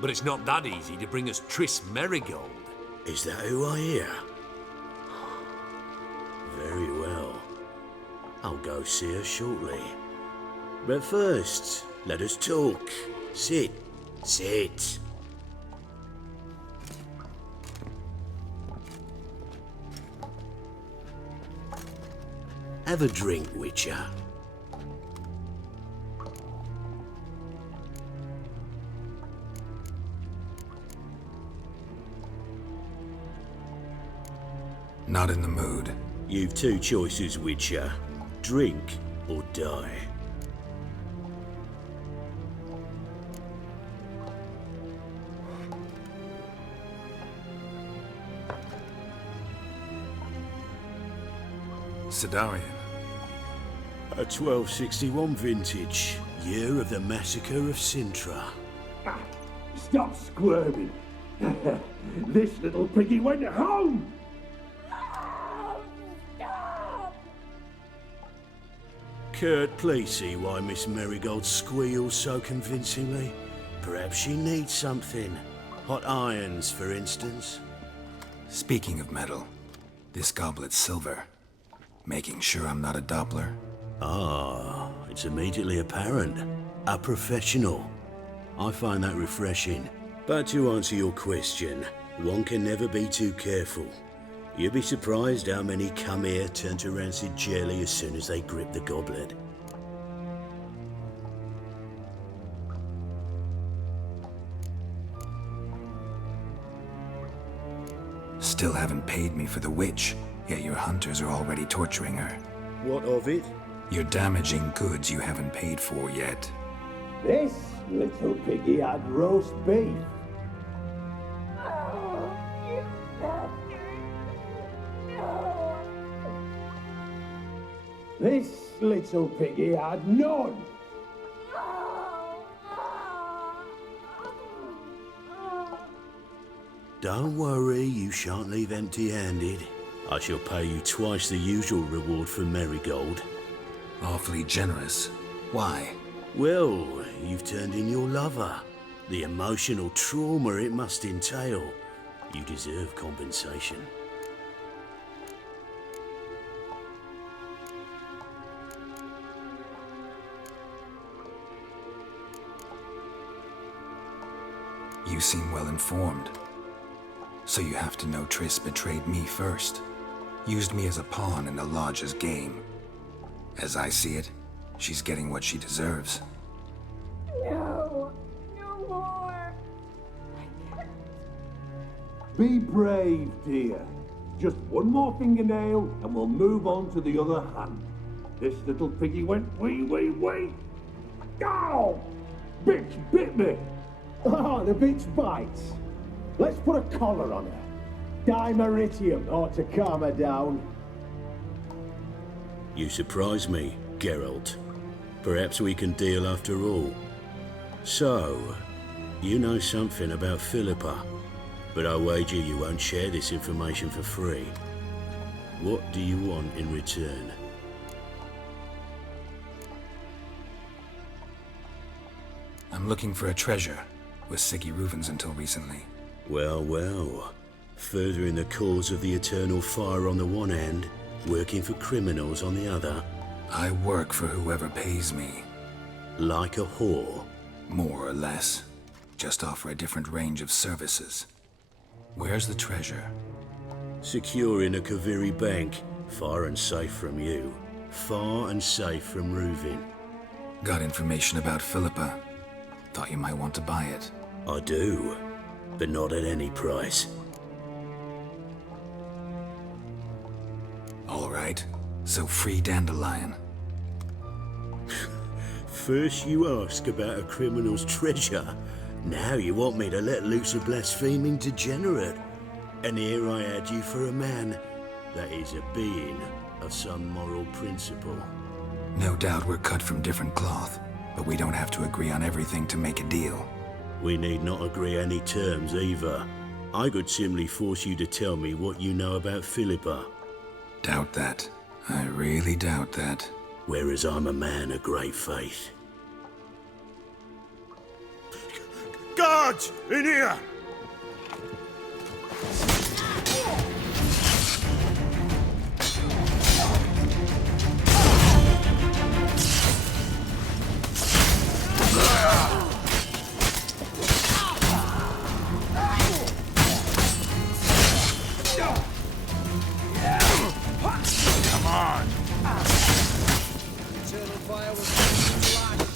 But it's not that easy to bring us Triss Merigold. Is that who I hear? Very well. I'll go see her shortly. But first, let us talk. Sit. Sit. Have a drink, Witcher. Not in the mood. You've two choices, Witcher. Drink or die. Sidarian. A 1261 vintage, year of the massacre of Sintra. Stop squirming. This little piggy went home. Kurt, please see why Miss Merigold squeals so convincingly. Perhaps she needs something. Hot irons, for instance. Speaking of metal, this goblet's silver. Making sure I'm not a Doppler. Ah, it's immediately apparent. A professional. I find that refreshing. But to answer your question, one can never be too careful. You'd be surprised how many come here turn to rancid jelly as soon as they grip the goblet. Still haven't paid me for the witch, yet your hunters are already torturing her. What of it? You're damaging goods you haven't paid for yet. This little piggy had roast beef. This little piggy had none. Don't worry, you shan't leave empty-handed. I shall pay you twice the usual reward for Merigold. Awfully generous. Why? Well, you've turned in your lover. The emotional trauma it must entail. You deserve compensation. You seem well informed. So you have to know Triss betrayed me first. Used me as a pawn in the Lodge's game. As I see it, she's getting what she deserves. No, no more. Be brave, dear. Just one more fingernail and we'll move on to the other hand. This little piggy went wee. Ow! Bitch bit me. Oh, the bitch bites. Let's put a collar on her. Dimeritium ought to calm her down. You surprise me, Geralt. Perhaps we can deal after all. So, you know something about Philippa, but I wager you won't share this information for free. What do you want in return? I'm looking for a treasure. Was Siggy Reuven's until recently. Well, well. Furthering the cause of the eternal fire on the one hand, working for criminals on the other. I work for whoever pays me. Like a whore? More or less. Just offer a different range of services. Where's the treasure? Secure in a Kaviri bank, far and safe from you. Far and safe from Reuven. Got information about Philippa. Thought you might want to buy it. I do, but not at any price. All right, so free Dandelion. First you ask about a criminal's treasure. Now you want me to let loose a blaspheming degenerate. And here I had you for a man that is a being of some moral principle. No doubt we're cut from different cloth, but we don't have to agree on everything to make a deal. We need not agree any terms either. I could simply force you to tell me what you know about Philippa. Doubt that. I really doubt that. Whereas I'm a man of great faith. Guards! In here! Come on! Eternal fire was flash.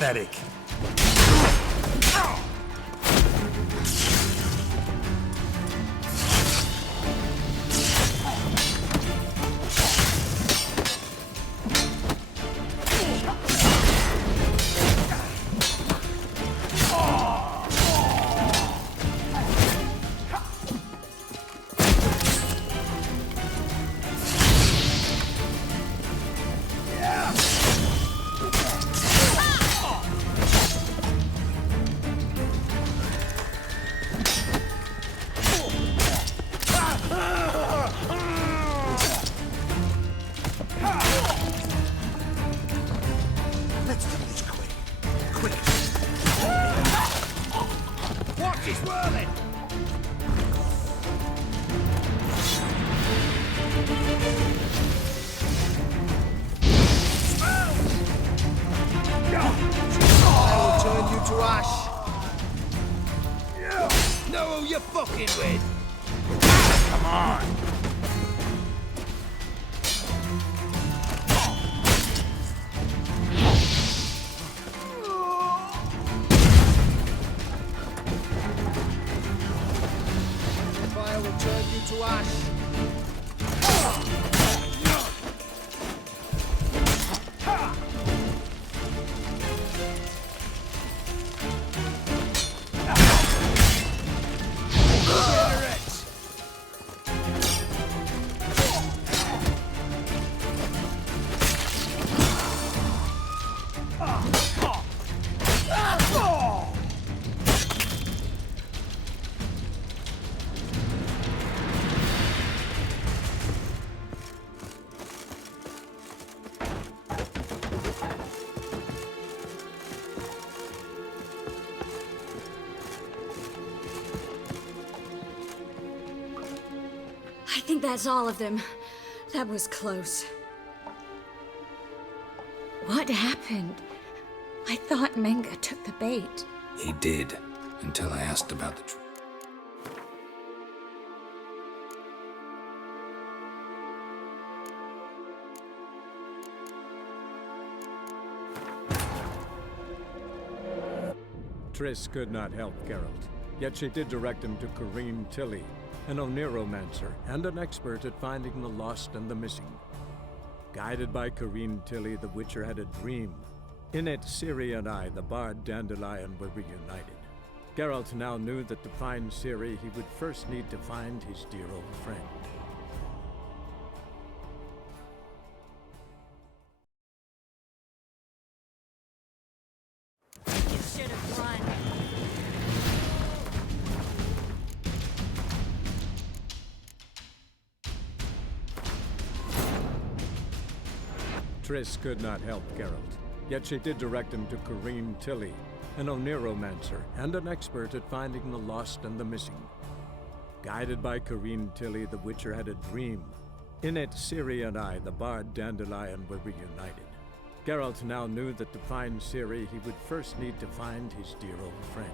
Pathetic. I think that's all of them. That was close. What happened? I thought Menga took the bait. He did, until I asked about the truth. Triss could not help Geralt, yet she did direct him to Corrine Tilly, an Oniromancer and an expert at finding the lost and the missing. Guided by Corrine Tilly, the Witcher had a dream. In it, Ciri and I, the bard Dandelion, were reunited. Geralt now knew that to find Ciri, he would first need to find his dear old friend. You should have run. Triss could not help Geralt, yet she did direct him to Corrine Tilly, an Oniromancer and an expert at finding the lost and the missing. Guided by Corrine Tilly, the Witcher had a dream. In it, Ciri and I, the bard Dandelion, were reunited. Geralt now knew that to find Ciri, he would first need to find his dear old friend.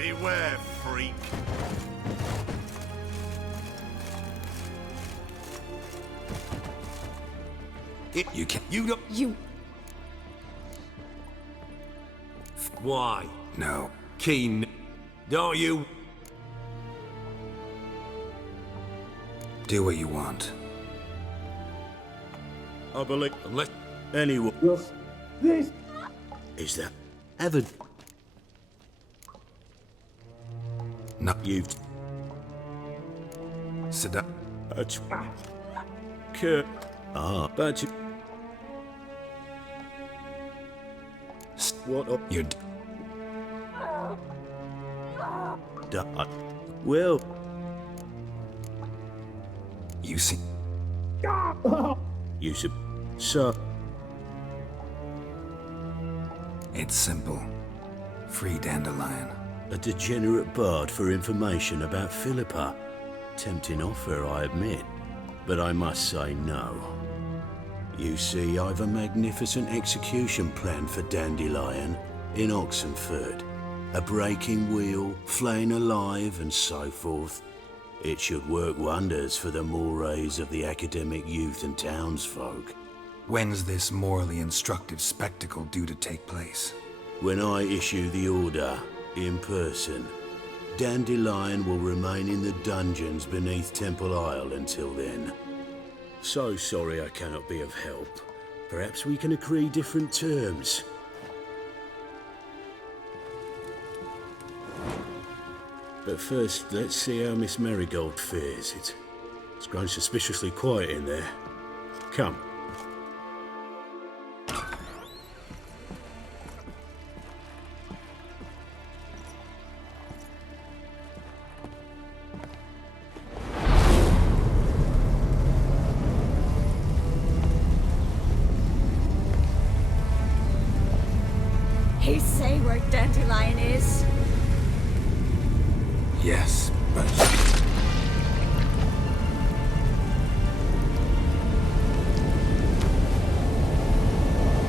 Beware, freak. You can't. You don't. You. Why? No. Keen. Don't you? Do what you want. I believe. Unless. Anyone. Just this. Is that. Evan? No. You've. Sit down. Kurt. But you. What up? You're. Well. You see. You should. So. It's simple. Free Dandelion. A degenerate bard for information about Philippa. Tempting offer, I admit. But I must say no. You see, I've a magnificent execution plan for Dandelion in Oxenford. A breaking wheel, flaying alive, and so forth. It should work wonders for the mores of the academic youth and townsfolk. When's this morally instructive spectacle due to take place? When I issue the order, in person, Dandelion will remain in the dungeons beneath Temple Isle until then. So sorry I cannot be of help. Perhaps we can agree different terms. But first, let's see how Miss Marigold fares. It's grown suspiciously quiet in there. Come. He say where Dandelion is? Yes, but...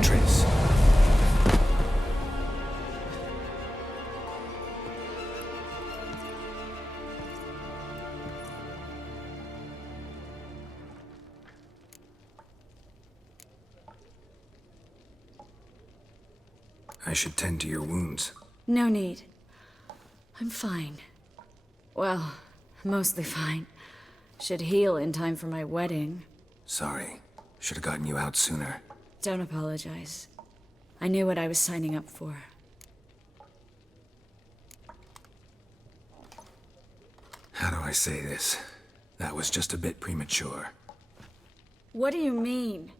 Tris. I should tend to your wounds. No need. I'm fine. Well, mostly fine. Should heal in time for my wedding. Sorry. Should have gotten you out sooner. Don't apologize. I knew what I was signing up for. How do I say this? That was just a bit premature. What do you mean?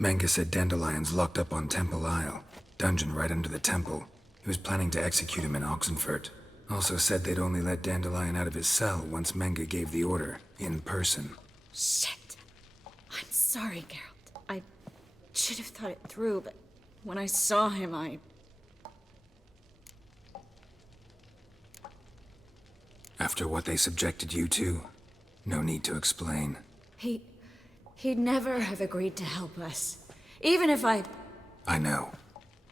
Menga said Dandelion's locked up on Temple Isle. Dungeon right under the temple. He was planning to execute him in Oxenfurt. Also said they'd only let Dandelion out of his cell once Menga gave the order, in person. Shit. I'm sorry, Geralt. I should have thought it through, but when I saw him, After what they subjected you to, no need to explain. He'd never have agreed to help us. Even if I know.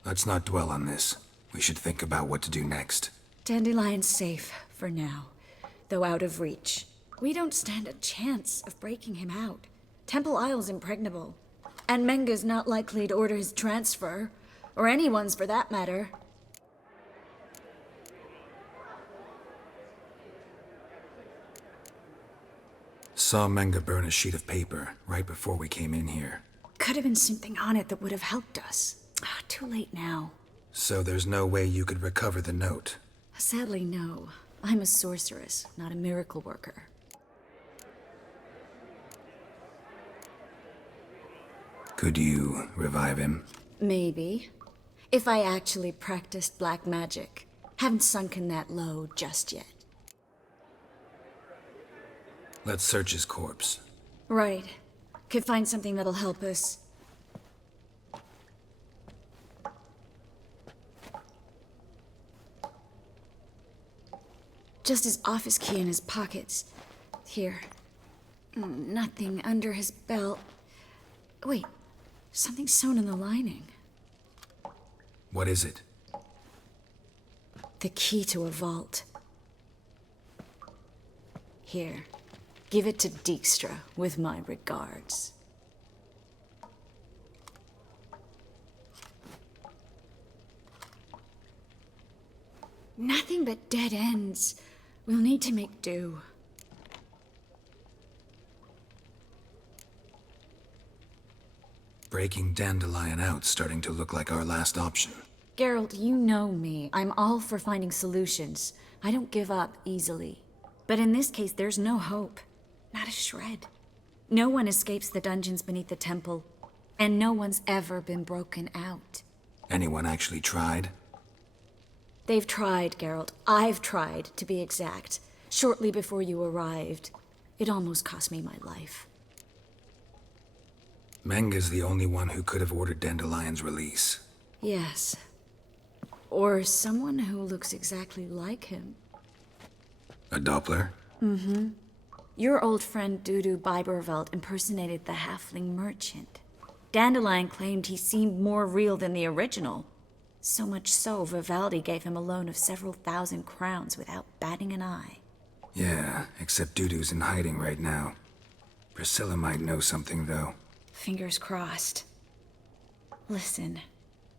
Let's not dwell on this. We should think about what to do next. Dandelion's safe, for now. Though out of reach. We don't stand a chance of breaking him out. Temple Isle's impregnable. And Menga's not likely to order his transfer. Or anyone's, for that matter. Saw Menga burn a sheet of paper right before we came in here. Could have been something on it that would have helped us. Too late now. So there's no way you could recover the note? Sadly, no. I'm a sorceress, not a miracle worker. Could you revive him? Maybe. If I actually practiced black magic. Haven't sunken that low just yet. Let's search his corpse. Right. Could find something that'll help us. Just his office key in his pockets. Here. Nothing under his belt. Wait. Something sewn in the lining. What is it? The key to a vault. Here, give it to Dijkstra with my regards. Nothing but dead ends. We'll need to make do. Breaking Dandelion out's starting to look like our last option. Geralt, you know me. I'm all for finding solutions. I don't give up easily. But in this case, there's no hope. Not a shred. No one escapes the dungeons beneath the temple, and no one's ever been broken out. Anyone actually tried? They've tried, Geralt. I've tried, to be exact. Shortly before you arrived. It almost cost me my life. Menga's the only one who could have ordered Dandelion's release. Yes. Or someone who looks exactly like him. A Doppler? Mm-hmm. Your old friend Dudu Biberveld impersonated the halfling merchant. Dandelion claimed he seemed more real than the original. So much so, Vivaldi gave him a loan of several thousand crowns without batting an eye. Yeah, except Dudu's in hiding right now. Priscilla might know something, though. Fingers crossed. Listen,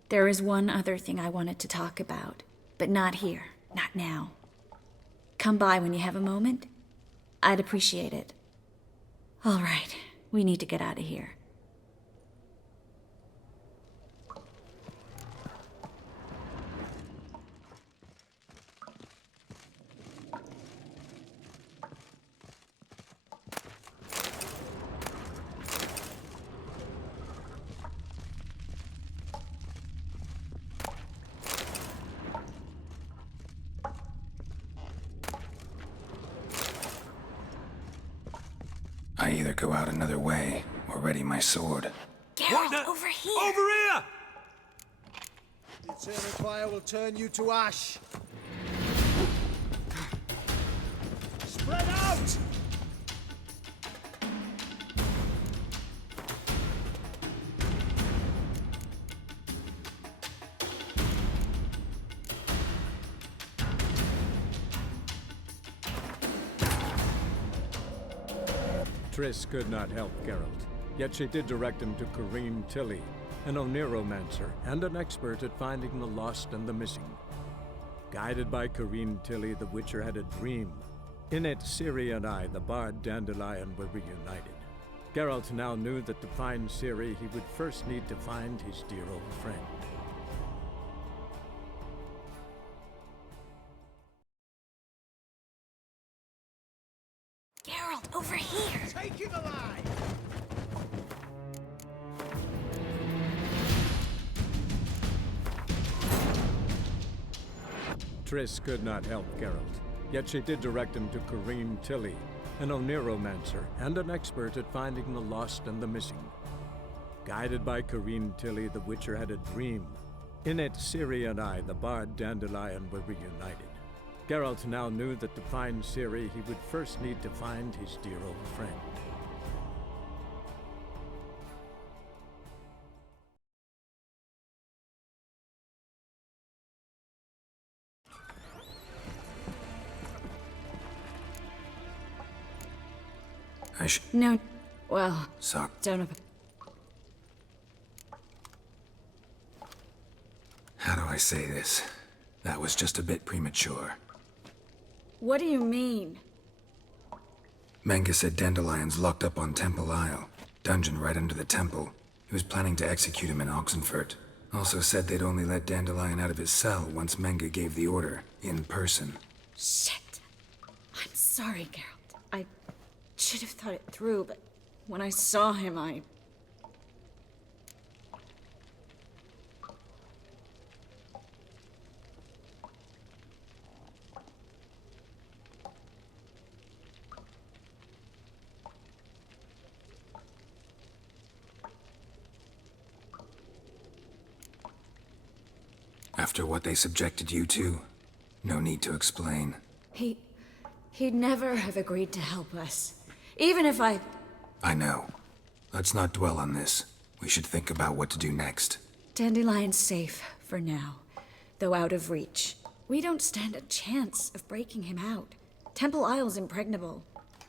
there is one other thing I wanted to talk about, but not here, not now. Come by when you have a moment. I'd appreciate it. All right, we need to get out of here. I either go out another way or ready my sword. Geralt, over here! Over here! The eternal fire will turn you to ash. Spread out! Triss could not help Geralt, yet she did direct him to Corrine Tilly, an Oniromancer and an expert at finding the lost and the missing. Guided by Corrine Tilly, the Witcher had a dream. In it, Ciri and I, the bard Dandelion, were reunited. Geralt now knew that to find Ciri, he would first need to find his dear old friend. Geralt, over here! Take him alive! Triss could not help Geralt, yet she did direct him to Corrine Tilly, an Oniromancer and an expert at finding the lost and the missing. Guided by Corrine Tilly, the Witcher had a dream. In it, Ciri and I, the bard Dandelion, were reunited. Geralt now knew that to find Ciri, he would first need to find his dear old friend. No, well... Suck. Don't... How do I say this? That was just a bit premature. What do you mean? Menga said Dandelion's locked up on Temple Isle, dungeon right under the temple. He was planning to execute him in Oxenfurt. Also said they'd only let Dandelion out of his cell once Menga gave the order, in person. Shit. I'm sorry, Geralt. I should have thought it through, but when I saw him, I... After what they subjected you to, no need to explain. He'd never have agreed to help us. Even if I know. Let's not dwell on this. We should think about what to do next. Dandelion's safe for now, though out of reach. We don't stand a chance of breaking him out. Temple Isle's impregnable.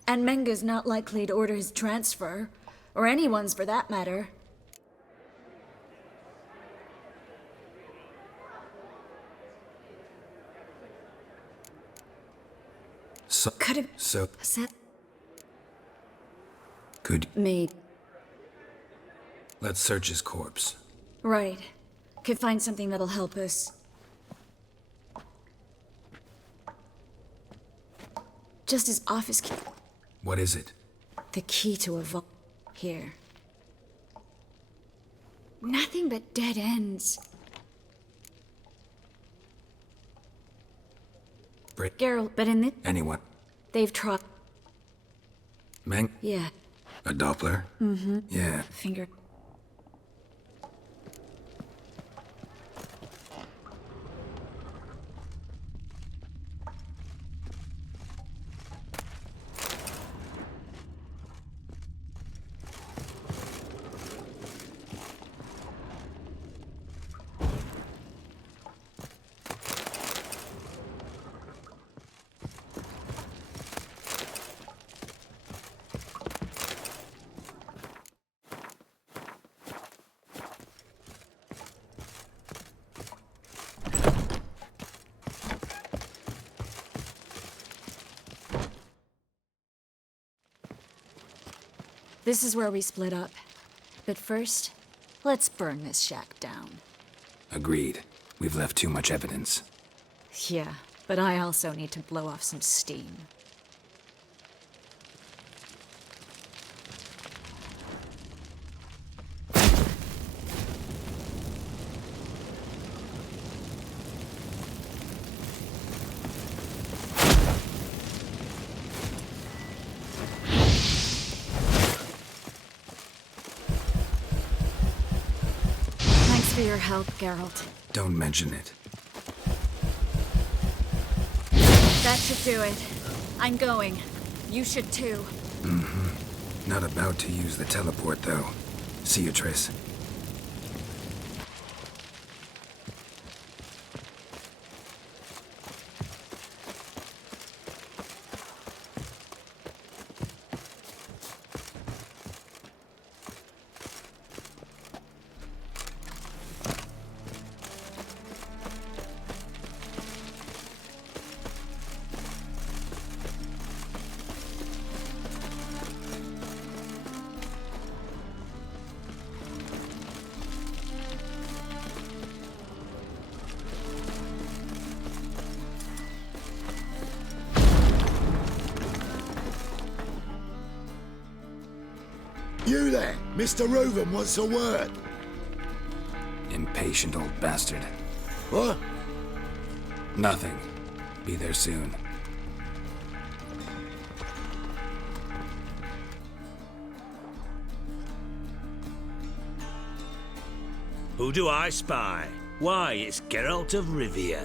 And Menga's not likely to order his transfer. Or anyone's for that matter. So... Could've... So... Set... Could... Me. Let's search his corpse. Right. Could find something that'll help us. Just his office key. What is it? The key to a vault. Here. Nothing but dead ends. Geralt, but in this... Anyone? They've tried... Meng? Yeah. A Doppler? Mm-hmm. Yeah. Finger... This is where we split up. But first, let's burn this shack down. Agreed. We've left too much evidence. Yeah, but I also need to blow off some steam. For your help, Geralt. Don't mention it. That should do it. I'm going. You should too. Mm-hmm. Not about to use the teleport, though. See you, Triss. You there, Mr. Reuven wants a word. Impatient old bastard. What? Nothing. Be there soon. Who do I spy? Why, it's Geralt of Rivia.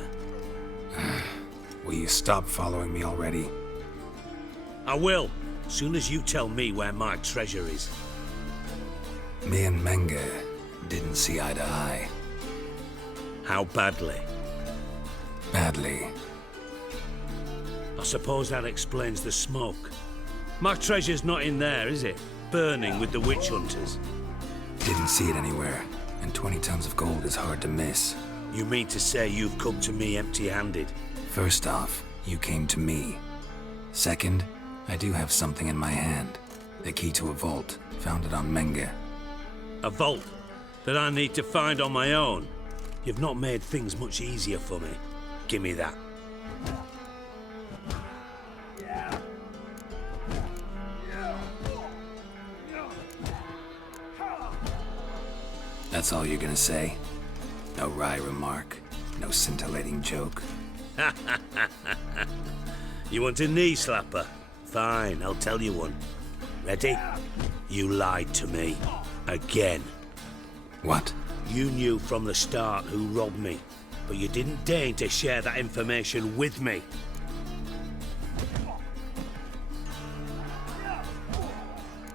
Will you stop following me already? I will, soon as you tell me where my treasure is. Me and Menga didn't see eye to eye. How badly? Badly. I suppose that explains the smoke. My treasure's not in there, is it? Burning with the witch hunters. Didn't see it anywhere, and 20 tons of gold is hard to miss. You mean to say you've come to me empty-handed? First off, you came to me. Second, I do have something in my hand. The key to a vault, found it on Menga. A vault that I need to find on my own? You've not made things much easier for me. Give me that. That's all you're gonna say? No wry remark, no scintillating joke? You want a knee slapper? Fine, I'll tell you one. Ready? You lied to me. Again. What? You knew from the start who robbed me, but you didn't deign to share that information with me.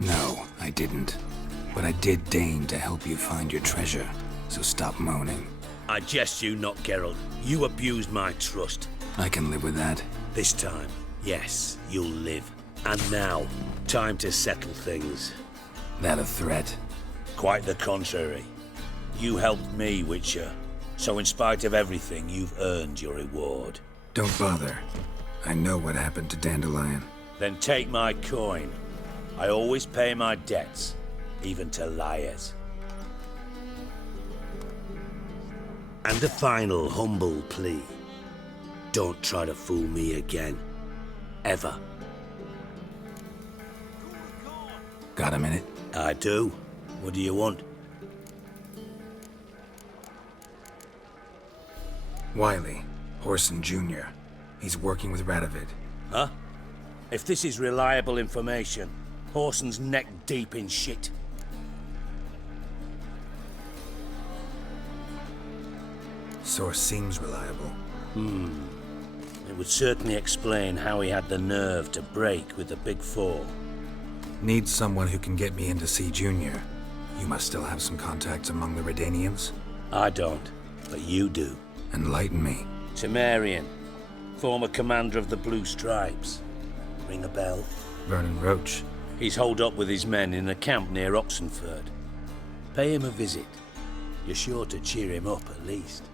No, I didn't. But I did deign to help you find your treasure, so stop moaning. I jest you not, Geralt. You abused my trust. I can live with that. This time, yes, you'll live. And now, time to settle things. That a threat? Quite the contrary. You helped me, Witcher. So in spite of everything, you've earned your reward. Don't bother. I know what happened to Dandelion. Then take my coin. I always pay my debts, even to liars. And a final humble plea. Don't try to fool me again. Ever. Got a minute? I do. What do you want? Wiley, Horson Jr. He's working with Radovid. Huh? If this is reliable information, Horson's neck deep in shit. Source seems reliable. It would certainly explain how he had the nerve to break with the Big Four. Need someone who can get me in to see Junior. You must still have some contacts among the Redanians? I don't, but you do. Enlighten me. Temerian, former commander of the Blue Stripes. Ring a bell? Vernon Roach. He's holed up with his men in a camp near Oxenford. Pay him a visit. You're sure to cheer him up at least.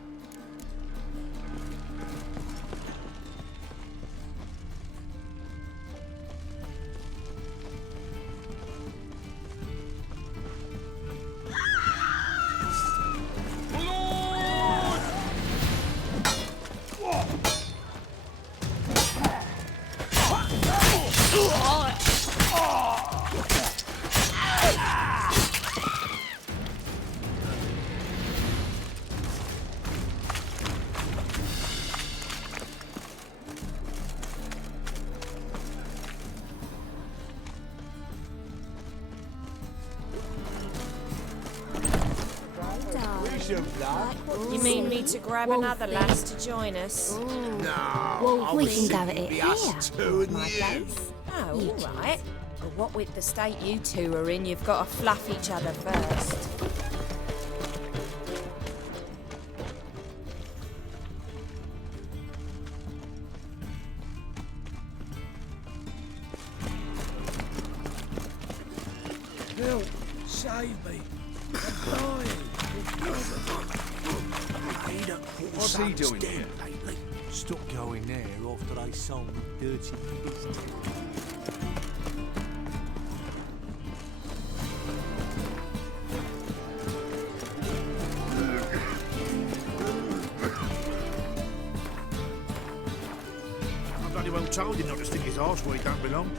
You mean me to grab another lass to join us? No. Well, we can go at it be here. us two and My you. place? Oh, all right. But what with the state you two are in, you've got to fluff each other first. Bill, save me. I'm dying. What's he doing here? Stop going there after they sold dirty business. I bloody well told him not to stick his arse where he don't belong.